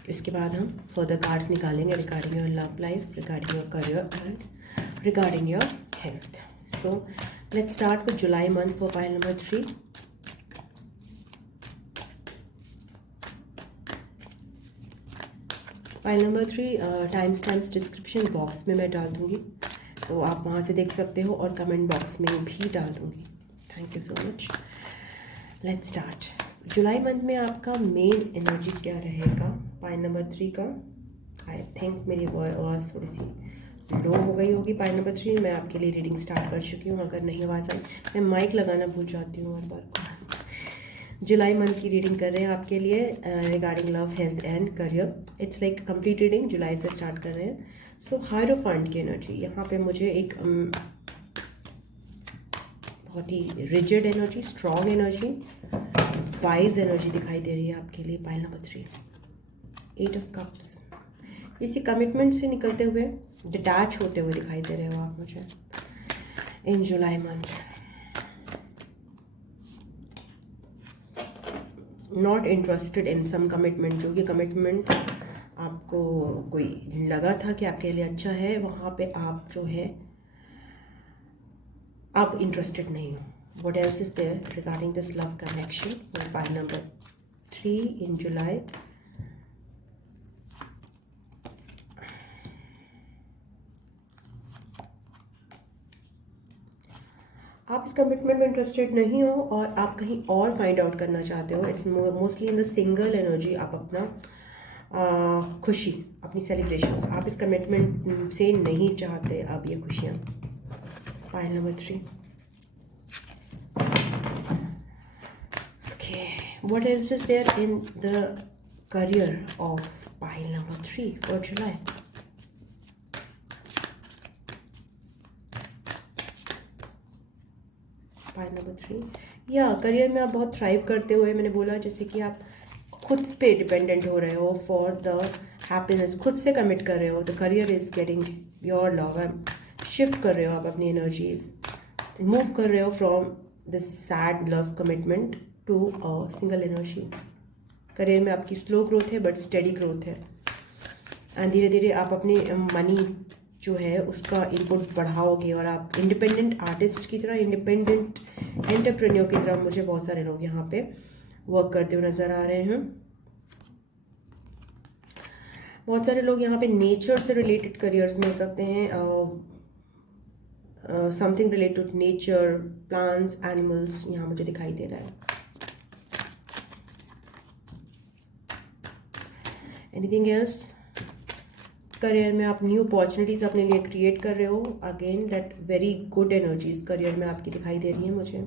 इसके बाद हम फर्दर कार्ड्स निकालेंगे regarding your love life, regarding your career and regarding your health. So let's start with July month for pile number 3. Pile number 3 time stamps description box में मैं डाल दूँगी, तो आप वहाँ से देख सकते हो, और कमेंट बॉक्स में भी डाल दूँगी. Thank you so much. Let's start. July month में आपका मेन एनर्जी क्या रहेगा पाइल नंबर 3 का. आई थिंक मेरी आवाज़ थोड़ी सी लो हो गई होगी. पाइल नंबर 3 मैं आपके लिए रीडिंग स्टार्ट कर चुकी हूँ. अगर नहीं आवाज़ आई, मैं माइक लगाना भूल जाती हूँ हर बार. जुलाई मंथ की रीडिंग कर रहे हैं आपके लिए regarding love, health and career. It's like complete reading. जुलाई से स्टार्ट कर रहे हैं. सो हायरोफेंट की एनर्जी यहाँ पे मुझे एक बहुत ही rigid energy, strong energy, wise energy दिखाई दे रही है आपके लिए. Pile number 3 8 of cups. इसी कमिटमेंट से निकलते हुए, डिटैच होते हुए दिखाई दे रहे हो आप मुझे in July month. Not interested in some commitment. जो कि कमिटमेंट आपको कोई लगा था कि आपके लिए अच्छा है, वहाँ पे आप जो है आप इंटरेस्टेड नहीं हो. What else is there regarding this love connection. Pile number 3 in July. आप इस कमिटमेंट में इंटरेस्टेड नहीं हो और आप कहीं और फाइंड आउट करना चाहते हो. It's mostly in the single energy. आप अपना खुशी, अपनी सेलिब्रेशंस, आप इस कमिटमेंट से नहीं चाहते अब ये खुशियाँ. Pile number 3. Okay, what else is there in the career of pile number 3 for July. Pile number 3 या करियर में आप बहुत थ्राइव करते हुए, मैंने बोला जैसे कि आप खुद पे डिपेंडेंट हो रहे हो फॉर द हैप्पीनेस. खुद से कमिट कर रहे हो. The career is getting your love. Shift कर रहे हो आप अपनी एनर्जीज. मूव कर रहे हो from this sad love commitment to a single energy. Career में आपकी स्लो ग्रोथ है बट स्टेडी ग्रोथ है. एंड धीरे धीरे आप अपनी मनी जो है उसका इनपुट बढ़ाओगे, और आप इंडिपेंडेंट आर्टिस्ट की तरह, इंडिपेंडेंट एंटरप्रेन्योर की तरह, मुझे बहुत सारे लोग यहाँ पे वर्क करते हुए नज़र आ रहे हैं. बहुत सारे लोग यहाँ पे नेचर से रिलेटेड करियर्स में हो सकते हैं. Something related to nature, plants, animals यहाँ मुझे दिखाई दे रहा है. Anything else. करियर में आप न्यू अपॉर्चुनिटीज़ अपने लिए क्रिएट कर रहे हो. Again that very good energies career में आपकी दिखाई दे रही है मुझे.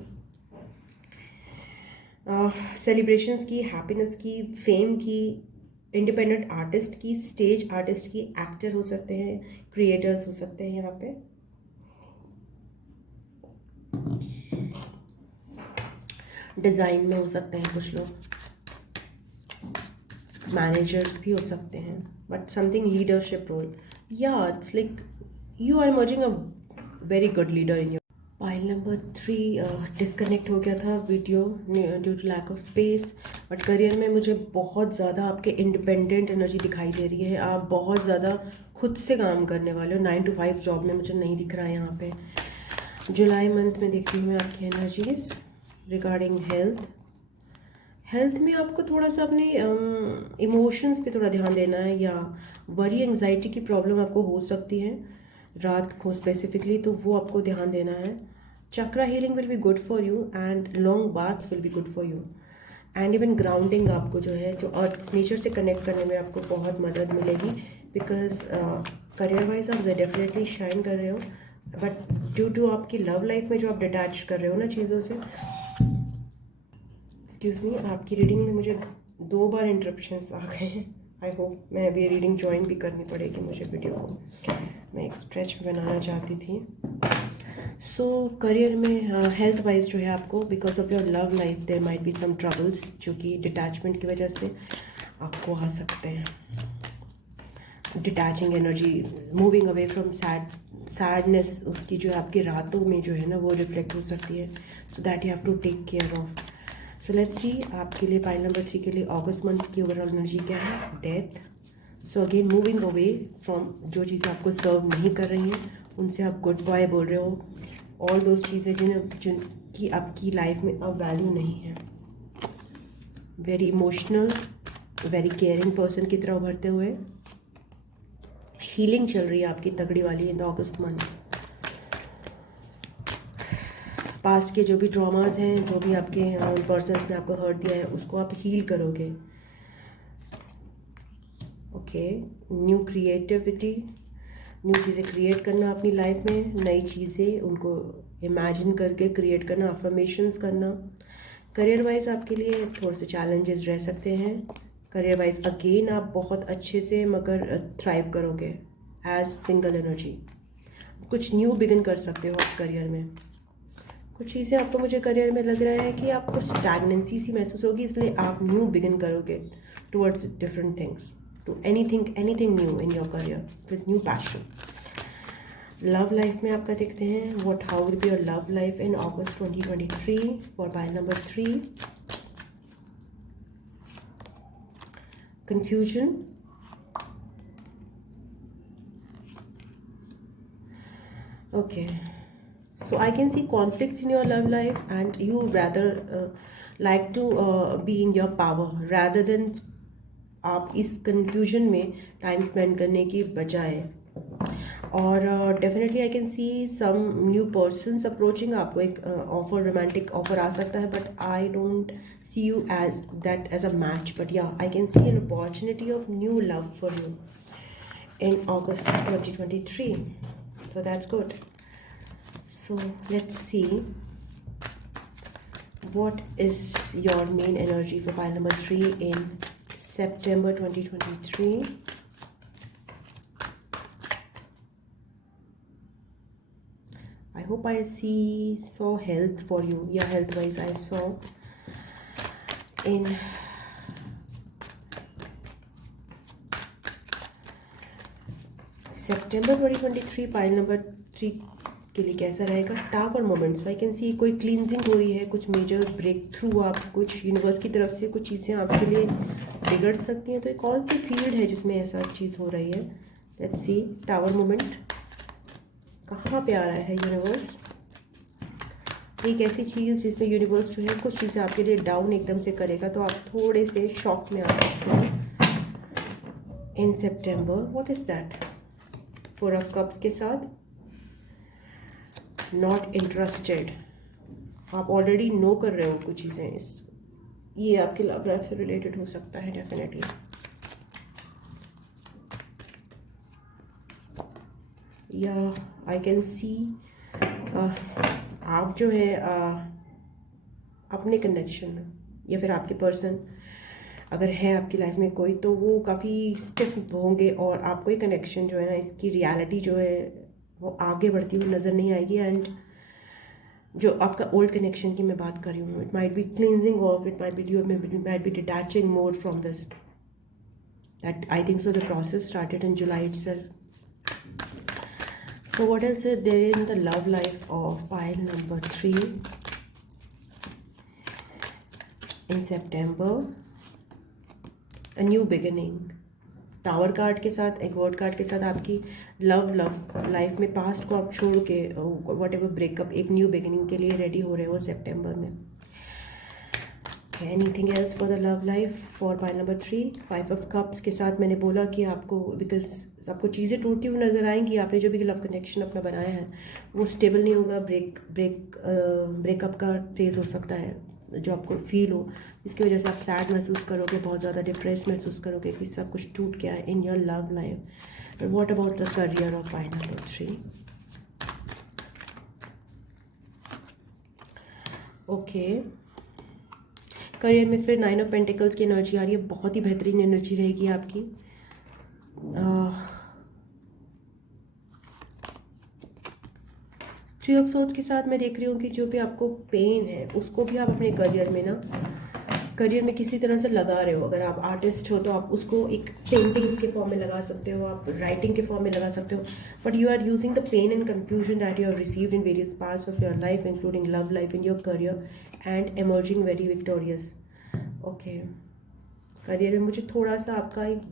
सेलिब्रेशंस की, हैप्पीनेस की, फेम की, इंडिपेंडेंट आर्टिस्ट की, स्टेज आर्टिस्ट की, एक्टर हो सकते हैं, क्रिएटर्स हो सकते हैं यहाँ पे. डिज़ाइन में हो सकते हैं कुछ लोग, मैनेजर्स भी हो सकते हैं, बट समथिंग लीडरशिप रोल. या it's like you are emerging a very good leader in your. Pile number 3 disconnect हो गया था video due to lack of space. But career में मुझे बहुत ज़्यादा आपके इंडिपेंडेंट एनर्जी दिखाई दे रही है. आप बहुत ज़्यादा खुद से काम करने वाले हो. 9 to 5 जॉब में मुझे नहीं दिख रहा है यहाँ पे. जुलाई मंथ में देखती हूँ मैं आपकी एनर्जीज रिगार्डिंग हेल्थ. हेल्थ में आपको थोड़ा सा अपने इमोशंस पे थोड़ा ध्यान देना है, या वरी, एंग्जाइटी की प्रॉब्लम आपको हो सकती है रात को स्पेसिफिकली, तो वो आपको ध्यान देना है. Chakra healing will be good for you and long baths will be good for you. And even grounding आपको जो है, जो अर्थ नेचर से कनेक्ट करने में आपको बहुत मदद मिलेगी. बिकॉज करियर वाइज आप डेफिनेटली शाइन कर रहे हो, बट ड्यू टू आपकी लव लाइफ में जो आप डिटैच कर रहे हो ना चीज़ों से, एक्सक्यूज़ मी, आपकी रीडिंग में मुझे 2 बार इंटरप्शंस आ गए हैं. आई होप मैं अभी रीडिंग ज्वाइन भी करनी पड़ेगी मुझे. वीडियो को मैं एक स्ट्रेच में बनाना चाहती थी. सो करियर में हेल्थ वाइज जो है आपको, because of your love life there might be some troubles जो कि डिटैचमेंट की वजह से आपको आ सकते हैं. Detaching energy, moving away from sadness, उसकी जो है आपकी रातों में जो है ना वो रिफ्लेक्ट हो सकती है. So that you have to take care of. So let's see आपके लिए पाइल नंबर 3 के लिए अगस्त मंथ की ओवरऑल एनर्जी क्या है. Death. So again moving away from जो चीज़ें आपको सर्व नहीं कर रही हैं, उनसे आप गुड बाय बोल रहे हो। ऑल दोज चीज़ें जिनकी आपकी लाइफ में अब वैल्यू नहीं है। Very emotional, very caring person की तरह उभरते हुए। हीलिंग चल रही है आपकी तगड़ी वाली in the August month. Past के जो भी ट्रॉमास हैं, जो भी आपके पर्सन्स ने आपको हर्ट दिया है, उसको आप हील करोगे। ओके, न्यू क्रिएटिविटी, न्यू चीज़ें क्रिएट करना अपनी लाइफ में, नई चीज़ें उनको इमेजिन करके क्रिएट करना, अफर्मेशंस करना। करियर वाइज आपके लिए थोड़े से चैलेंजेस रह सकते हैं। करियर वाइज अगेन आप बहुत अच्छे से मगर थ्राइव करोगे एज सिंगल एनर्जी। कुछ न्यू बिगिन कर सकते हो आप करियर में। कुछ चीज़ें आपको मुझे करियर में लग रहा है कि आपको स्टैगनेंसी सी महसूस होगी, इसलिए आप न्यू बिगिन करोगे towards different things, to anything new in your career with new passion. Love life में आपका देखते हैं what how will be your love life in August 2023 for pile number 3। Confusion, okay, so I can see conflicts in your love life and you rather like to be in your power rather than आप इस confusion में time spend करने की बजाय। और definitely I can see some new persons approaching. आपको एक offer, romantic offer आ सकता है, but I don't see you as that as a match, but yeah I can see an opportunity of new love for you in August 2023. So that's good. So let's see what is your main energy for pile number 3 in September 2023. I hope I saw health for you. Yeah, health wise I saw in September 2023 pile number 3 के लिए कैसा रहेगा। Tower moments, I can सी कोई cleansing हो रही है, कुछ major break through, आप कुछ यूनिवर्स की तरफ से कुछ चीज़ें आपके लिए बिगड़ सकती हैं। तो एक कौन सी फील्ड है जिसमें ऐसा चीज़ हो रही है। लेट्स सी टावर मोमेंट कहाँ पे आ रहा है यूनिवर्स। एक ऐसी चीज़ जिसमें यूनिवर्स जो है कुछ चीज़ें आपके लिए डाउन एकदम से करेगा, तो आप थोड़े से शॉक में आ सकते हैं in September. What is that. 4 of cups के साथ नॉट इंटरेस्टेड, आप ऑलरेडी नो कर रहे हो कुछ चीज़ें। ये आपके लव लाइफ से रिलेटेड हो सकता है डेफिनेटली। या आई कैन सी आप जो है अपने कनेक्शन में, या फिर आपके पर्सन अगर है आपकी लाइफ में कोई, तो वो काफ़ी स्टिफ होंगे और आपको ये कनेक्शन जो है ना, इसकी रियलिटी जो है वो आगे बढ़ती हुई नज़र नहीं आएगी। एंड जो आपका ओल्ड कनेक्शन की मैं बात कर रही हूँ, it might be cleansing of, it might be detaching more from this, that I think so the process started in July itself. So what else is there in the love life of pile number 3 in September? A new beginning. Tower card के साथ, एक word card के साथ आपकी love life में past को आप छोड़ के वट एवर ब्रेकअप, एक न्यू बिगिनिंग के लिए रेडी हो रहे हो सितंबर में। Anything else for the love life for pile number 3। 5 of cups के साथ मैंने बोला कि आपको बिकॉज आपको चीज़ें टूटती हुई नज़र आएंगी। आपने जो भी लव कनेक्शन अपना बनाया है वो स्टेबल नहीं होगा। ब्रेकअप का फेज हो सकता है जो आपको फील हो, जिसकी वजह से आप सैड महसूस करोगे, बहुत ज़्यादा डिप्रेस महसूस करोगे कि सब कुछ टूट गया है इन your love life. But what about the career of pile number 3। Okay, career में फिर 9 ऑफ पेंटिकल्स की एनर्जी आ रही है, बहुत ही बेहतरीन एनर्जी रहेगी आपकी। 3 ऑफ सोर्ड्स के साथ मैं देख रही हूँ कि जो भी आपको पेन है उसको भी आप अपने करियर में ना, करियर में किसी तरह से लगा रहे हो। अगर आप आर्टिस्ट हो तो आप उसको एक पेंटिंग्स के फॉर्म में लगा सकते हो, आप राइटिंग के फॉर्म में लगा सकते हो, but you are using the pain and confusion that you have received in various parts of your life including love life in your career and emerging very victorious. Okay, career में मुझे थोड़ा सा आपका एक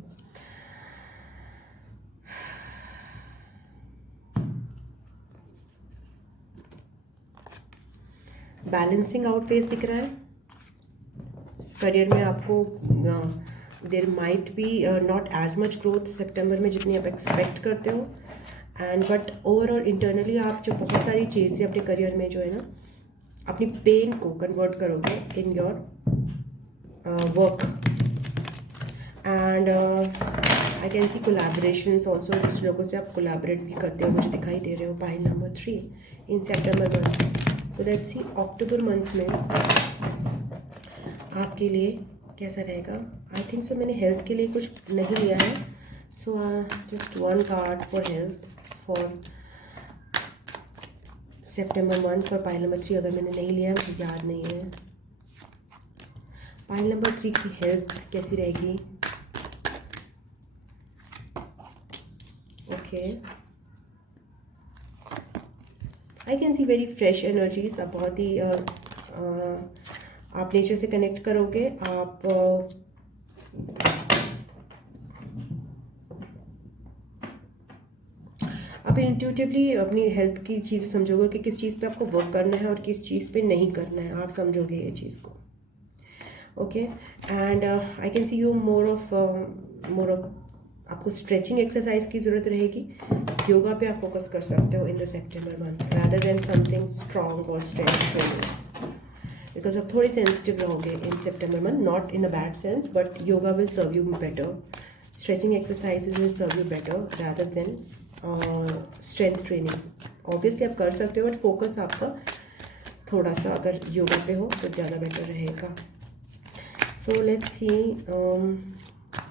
बैलेंसिंग आउट फेज दिख रहा है। Career में आपको there might be not as much growth सितंबर में जितनी आप एक्सपेक्ट करते हो, एंड बट ओवरऑल इंटरनली आप जो बहुत सारी चीज़ें अपने करियर में जो है ना अपनी पेन को कन्वर्ट करोगे in your work, and I can C collaborations also. कुछ लोगों से आप कोलैबोरेट भी करते हो, मुझे दिखाई दे रहे हो। Pile number 3 in September month. So let's C October month में आपके लिए कैसा रहेगा। आई थिंक सो मैंने हेल्थ के लिए कुछ नहीं लिया है, so just one card for health for September month for pile number 3। अगर मैंने नहीं लिया मुझे याद नहीं है। पाइल नंबर 3 की हेल्थ कैसी रहेगी। Okay, I can C very fresh energies. आप बहुत ही आप नेचर से कनेक्ट करोगे। आप इंट्यूटिवली अपनी हेल्थ की चीज़ें समझोगे कि किस चीज़ पे आपको वर्क करना है और किस चीज़ पे नहीं करना है। आप समझोगे ये चीज़ को। Okay, and I can see you more of आपको स्ट्रेचिंग एक्सरसाइज की ज़रूरत रहेगी। योगा पे आप फोकस कर सकते हो in the September month rather than something strong और स्ट्रेंथ ट्रेनिंग, बिकॉज आप थोड़े सेंसिटिव रहोगे in September month, not in a bad sense, but yoga will serve you better, stretching exercises will serve you better rather than strength training. Obviously आप कर सकते हो, but focus आपका थोड़ा सा अगर योगा पे हो तो ज़्यादा बेटर रहेगा। सो let's C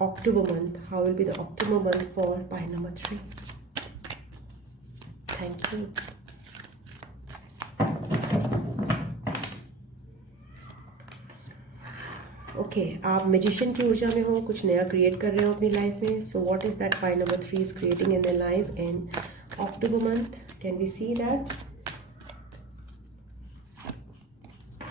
October month. How will be the October month for pile number 3? Thank you. Okay, आप मैजिशियन की ऊर्जा में हो, कुछ नया क्रिएट कर रहे हो अपनी लाइफ में। So what is that pile number 3 is creating in their life in October month? Can we see that?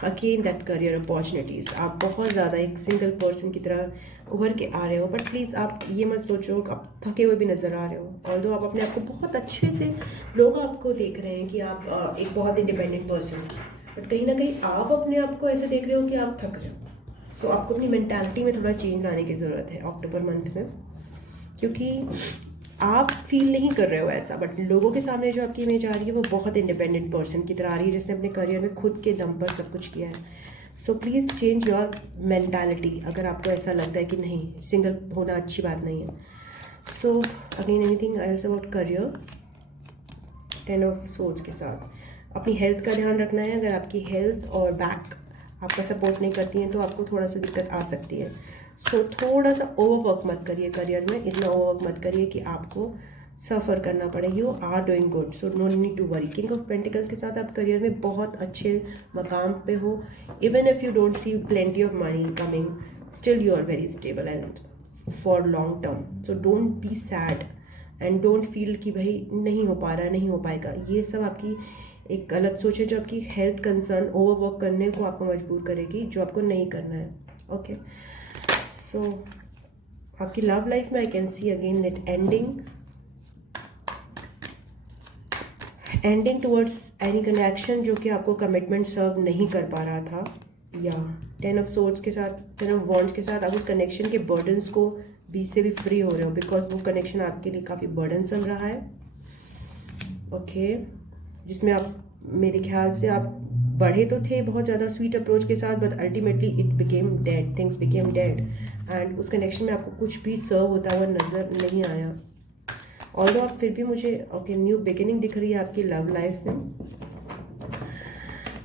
Again that career opportunities. आप बहुत ज़्यादा एक सिंगल पर्सन की तरह उभर के आ रहे हो, बट प्लीज़ आप ये मत सोचो कि आप थके हुए भी नज़र आ रहे हो। ऑल्दो आप अपने आप को बहुत अच्छे से, लोग आपको देख रहे हैं कि आप एक बहुत इंडिपेंडेंट पर्सन, बट कहीं ना कहीं आप अपने आप को ऐसे देख रहे हो कि आप थक रहे हो। सो आपको अपनी मेंटालिटी में थोड़ा चेंज लाने की ज़रूरत है अक्टूबर मंथ में, क्योंकि आप फील नहीं कर रहे हो ऐसा, बट लोगों के सामने जो आपकी इमेज आ रही है वो बहुत इंडिपेंडेंट पर्सन की तरह आ रही है, जिसने अपने करियर में खुद के दम पर सब कुछ किया है। So please change your mentality अगर आपको ऐसा लगता है कि नहीं सिंगल होना अच्छी बात नहीं है। So again anything else about career, 10 of swords के साथ अपनी हेल्थ का ध्यान रखना है। अगर आपकी हेल्थ और बैक आपका सपोर्ट नहीं करती हैं तो आपको थोड़ा सा दिक्कत आ सकती है। सो थोड़ा सा ओवरवर्क मत करिए करियर में, इतना ओवरवर्क मत करिए कि आपको सफ़र करना पड़े। You are doing good, so no need to worry. King of pentacles के साथ आप करियर में बहुत अच्छे मकाम पे हो। Even if you don't see plenty of money coming, still you are very stable and for long term. So don't be sad and don't feel कि भाई नहीं हो पा रहा, नहीं हो पाएगा। ये सब आपकी एक गलत सोच है जो आपकी हेल्थ कंसर्न ओवरवर्क करने को आपको मजबूर करेगी, जो आपको नहीं करना है। ओके, सो आपकी लव लाइफ में I can see again that ending towards any connection जो कि आपको कमिटमेंट सर्व नहीं कर पा रहा था, या 10 ऑफ सोर्ड्स के साथ, 10 ऑफ वॉन्ड्स के साथ आप उस कनेक्शन के बर्डन्स को बीच से भी फ्री हो रहे हो, बिकॉज वो कनेक्शन आपके लिए काफ़ी बर्डनसम रहा है। ओके, जिसमें आप मेरे ख्याल से आप बढ़े तो थे बहुत ज़्यादा स्वीट अप्रोच के साथ, but ultimately it became dead, things became dead, and उस कनेक्शन में आपको कुछ भी सर्व होता हुआ नज़र नहीं आया। ऑल्दो आप फिर भी मुझे ओके न्यू बिगिनिंग दिख रही है आपकी लव लाइफ में।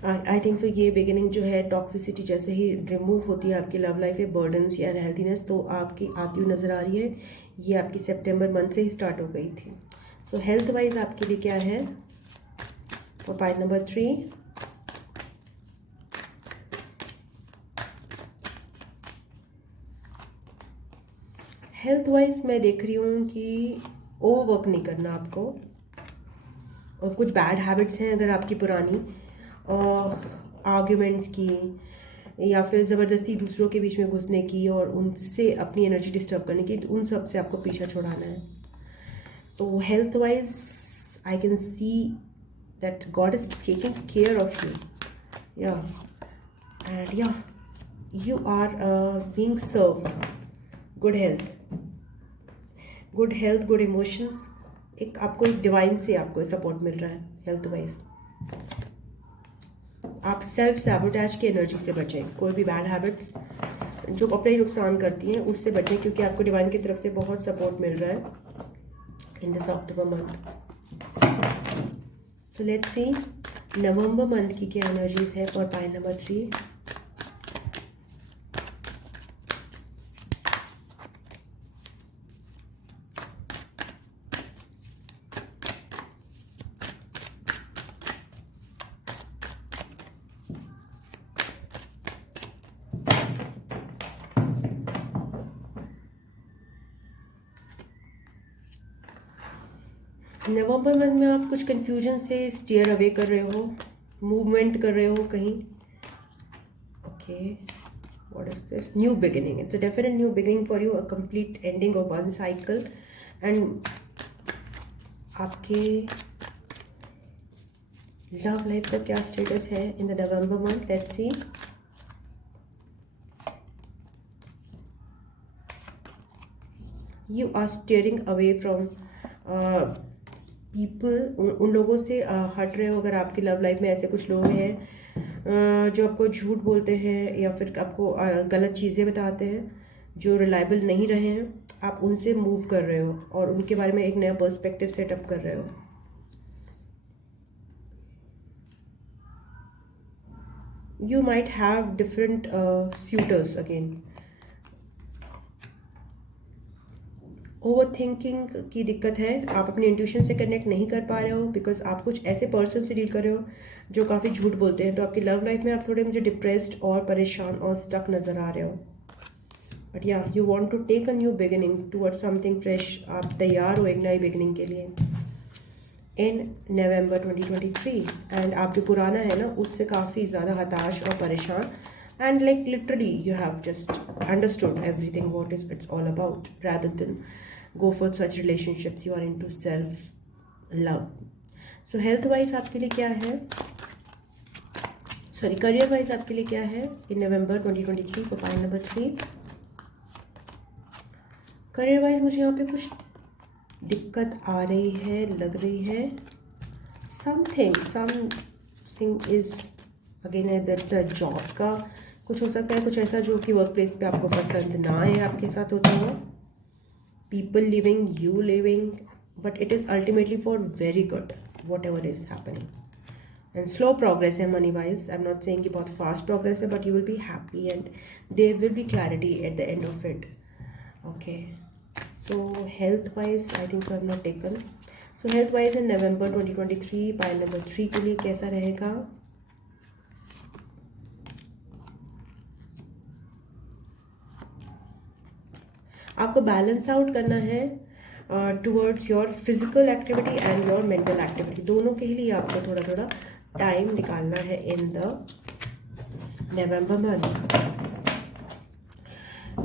आई थिंक सो ये बिगिनिंग जो है टॉक्सिसिटी जैसे ही रिमूव होती है आपकी लव लाइफ में, बर्डन्स या अनहेल्थीनेस तो आपकी आती हुई नज़र आ रही है। ये आपकी सितंबर मंथ से ही स्टार्ट हो गई थी। सो हेल्थ वाइज आपके लिए क्या है for pile number 3? Health wise मैं देख रही हूँ कि ओवरवर्क नहीं करना आपको, और कुछ बैड हैबिट्स हैं अगर आपकी पुरानी आर्ग्यूमेंट्स की, या फिर ज़बरदस्ती दूसरों के बीच में घुसने की और उनसे अपनी एनर्जी डिस्टर्ब करने की, उन सब से आपको पीछा छुड़ाना है। तो health wise I can see that God is taking care of you. Yeah, and yeah, you are being served good health, good emotions. एक आपको एक डिवाइन से आपको सपोर्ट मिल रहा है हेल्थ वाइज. आप सेल्फ सैबोटैज की एनर्जी से बचें. कोई भी बैड हैबिट्स जो अपना ही नुकसान करती हैं उससे बचें, क्योंकि आपको डिवाइन की तरफ से बहुत सपोर्ट मिल रहा है in this October month. So let's C November month की क्या एनर्जीज है for pile number 3. November month में आप कुछ कन्फ्यूजन से स्टीयर अवे कर रहे हो, मूवमेंट कर रहे हो कहीं. Okay, what is this? New beginning. It's a definite new beginning for you, a complete ending of one cycle. And आपके लव लाइफ का क्या स्टेटस है in the November month? Let's see. You are steering away from people. उन लोगों से हट रहे हो. अगर आपकी लव लाइफ में ऐसे कुछ लोग हैं जो आपको झूठ बोलते हैं या फिर आपको गलत चीज़ें बताते हैं, जो रिलायबल नहीं रहे हैं, आप उनसे मूव कर रहे हो और उनके बारे में एक नया पर्सपेक्टिव सेटअप कर रहे हो. You might have different suitors again. Over thinking की दिक्कत है. आप अपने इंट्यूशन से कनेक्ट नहीं कर पा रहे हो बिकॉज आप कुछ ऐसे पर्सन से डील कर रहे हो जो काफ़ी झूठ बोलते हैं. तो आपकी लव लाइफ में आप थोड़े मुझे डिप्रेस्ड और परेशान और स्टक नज़र आ रहे हो. बट या you want to take a new beginning towards something fresh. आप तैयार हो एक नई बिगिनिंग के लिए इन नवंबर 2023. एंड आप जो पुराना है ना उससे काफ़ी ज़्यादा हताश और परेशान. And like literally you have just understood everything what is it's all about, rather than go for such relationships. You are into self love. So health wise आपके लिए क्या है, सॉरी करियर वाइज आपके लिए क्या है इन नवंबर 2023 को pile number 3. Career wise मुझे यहाँ पे कुछ दिक्कत आ रही है, लग रही है. Something is again that's a job का कुछ हो सकता है, कुछ ऐसा जो कि वर्क प्लेस पे आपको पसंद ना है आपके साथ होता हुआ. People living, you living, but it is ultimately for very good whatever is happening. And slow progress है money wise. I am not saying कि बहुत फास्ट प्रोग्रेस है, but you will be happy and there will be clarity at the end of it. Okay, so health wise I think so I have not taken. So health wise in November 2023 pile number 3 के लिए कैसा रहेगा? आपको balance out करना है towards your physical activity and your mental activity. दोनों के लिए आपको थोड़ा थोड़ा टाइम निकालना है in the November month.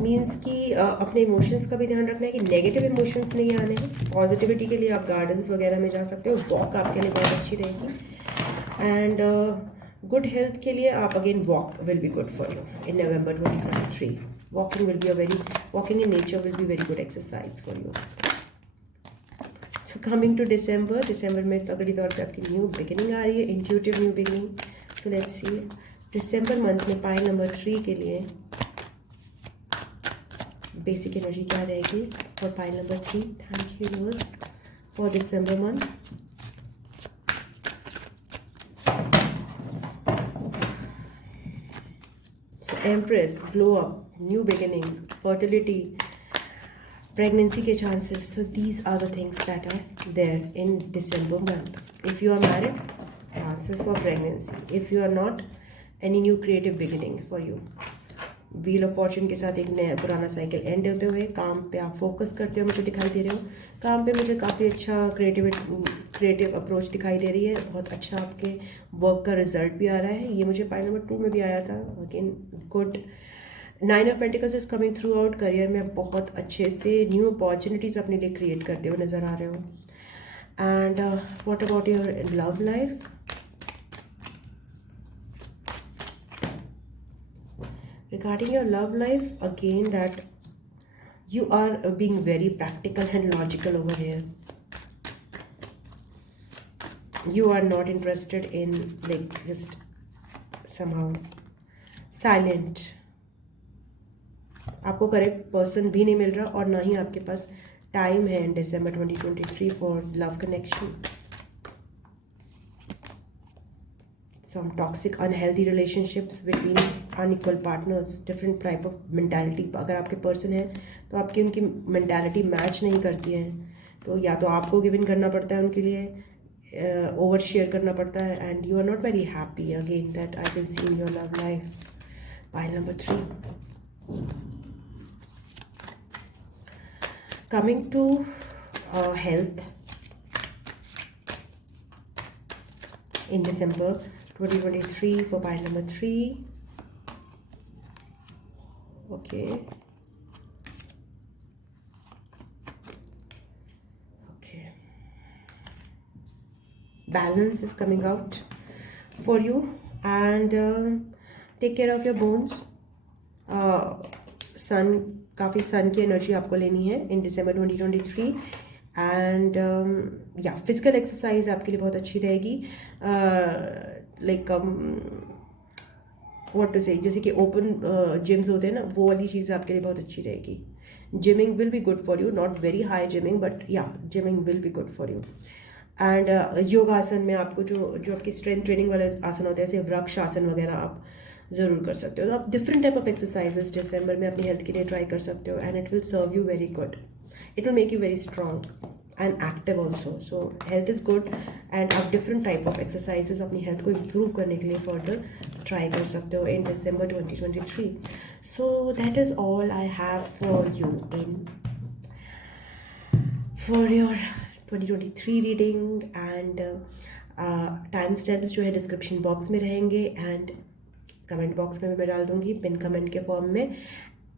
Means कि अपने इमोशंस का भी ध्यान रखना है कि नेगेटिव इमोशंस नहीं आने हैं. पॉजिटिविटी के लिए आप गार्डन्स वगैरह में जा सकते हो. वॉक आपके लिए बहुत अच्छी रहेगी. एंड गुड हेल्थ के लिए आप again walk will be good for you in November 2023. Walking in nature will be very good exercise for you. So coming to December में तगड़ी तौर पे आपकी न्यू बिगिनिंग आ रही है, intuitive new beginning. So let's C December month में pile number 3 के लिए बेसिक एनर्जी क्या रहेगी for pile number 3. Thank you universe for December month. So empress, glow up, new beginning, fertility, pregnancy के chances. So these are the things that are there in December month. If you are married, chances for pregnancy. If you are not, any new creative beginning for you. Wheel of Fortune के साथ एक नया पुराना cycle and होते हुए काम पे आप फोकस करते हो मुझे दिखाई दे रहे हो. काम पे मुझे काफ़ी अच्छा क्रिएटिव अप्रोच दिखाई दे रही है. बहुत अच्छा आपके वर्क का रिजल्ट भी आ रहा है. ये मुझे पाइल नंबर 2 में भी आया था. Again good. 9 of pentacles is coming through out. Career में बहुत अच्छे से न्यू अपॉर्चुनिटीज़ अपने लिए क्रिएट करते हुए नज़र आ रहे हो. And what about your love life? Regarding your love life, again, that you are being very practical and logical over here. You are not interested in like just somehow silent. आपको correct person भी नहीं मिल रहा और ना ही आपके पास time है इन December 2023 for love connection. Some toxic unhealthy relationships between unequal partners, different type of mentality. अगर आपके पर्सन है तो आपकी उनकी mentality मैच नहीं करती है, तो या तो आपको गिव इन करना पड़ता है उनके लिए, ओवर शेयर करना पड़ता है, and you are not very happy. Again that I can see in your love life. Pile number 3. Coming to health in December 2023 for pile number 3. Okay. Balance is coming out for you, and take care of your bones. सन, काफ़ी सन की energy आपको लेनी है इन December 2023. And या physical exercise आपके लिए बहुत अच्छी रहेगी. लाइक व्हाट टू से, जैसे कि ओपन जिम्स होते हैं ना, वो वाली चीज़ आपके लिए बहुत अच्छी रहेगी. Gymming will be good for you, not very high gymming, but yeah gymming will be good for you. And योगासन में आपको जो आपकी स्ट्रेंथ ट्रेनिंग वाले आसन होते हैं, जैसे वृक्ष आसन वगैरह, आप ज़रूर कर सकते हो. तो आप different type of exercises December में अपनी हेल्थ के लिए ट्राई कर सकते हो, and it will serve you very good. It will make you very strong and active also. So health is good, and आप डिफरेंट टाइप ऑफ एक्सरसाइजेस अपनी हेल्थ को इम्प्रूव करने के लिए फर्दर ट्राई कर सकते हो in December 2023. So that is all I have for you in for your 2023 reading. And time stamps जो है डिस्क्रिप्शन बॉक्स में रहेंगे, एंड कमेंट बॉक्स में भी मैं डाल दूँगी पिन कमेंट के फॉर्म में.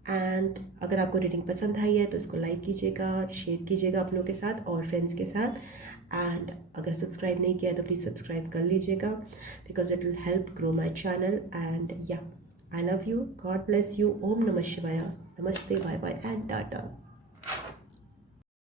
एंड अगर आपको रीडिंग पसंद आई है तो इसको लाइक कीजिएगा, शेयर कीजिएगा अपनों के साथ और फ्रेंड्स के साथ. एंड अगर सब्सक्राइब नहीं किया है तो प्लीज़ सब्सक्राइब कर लीजिएगा, because it will help grow my channel. And yeah, I love you, God bless you. ओम नमः शिवाय, नमस्ते, बाय बाय एंड टाटा.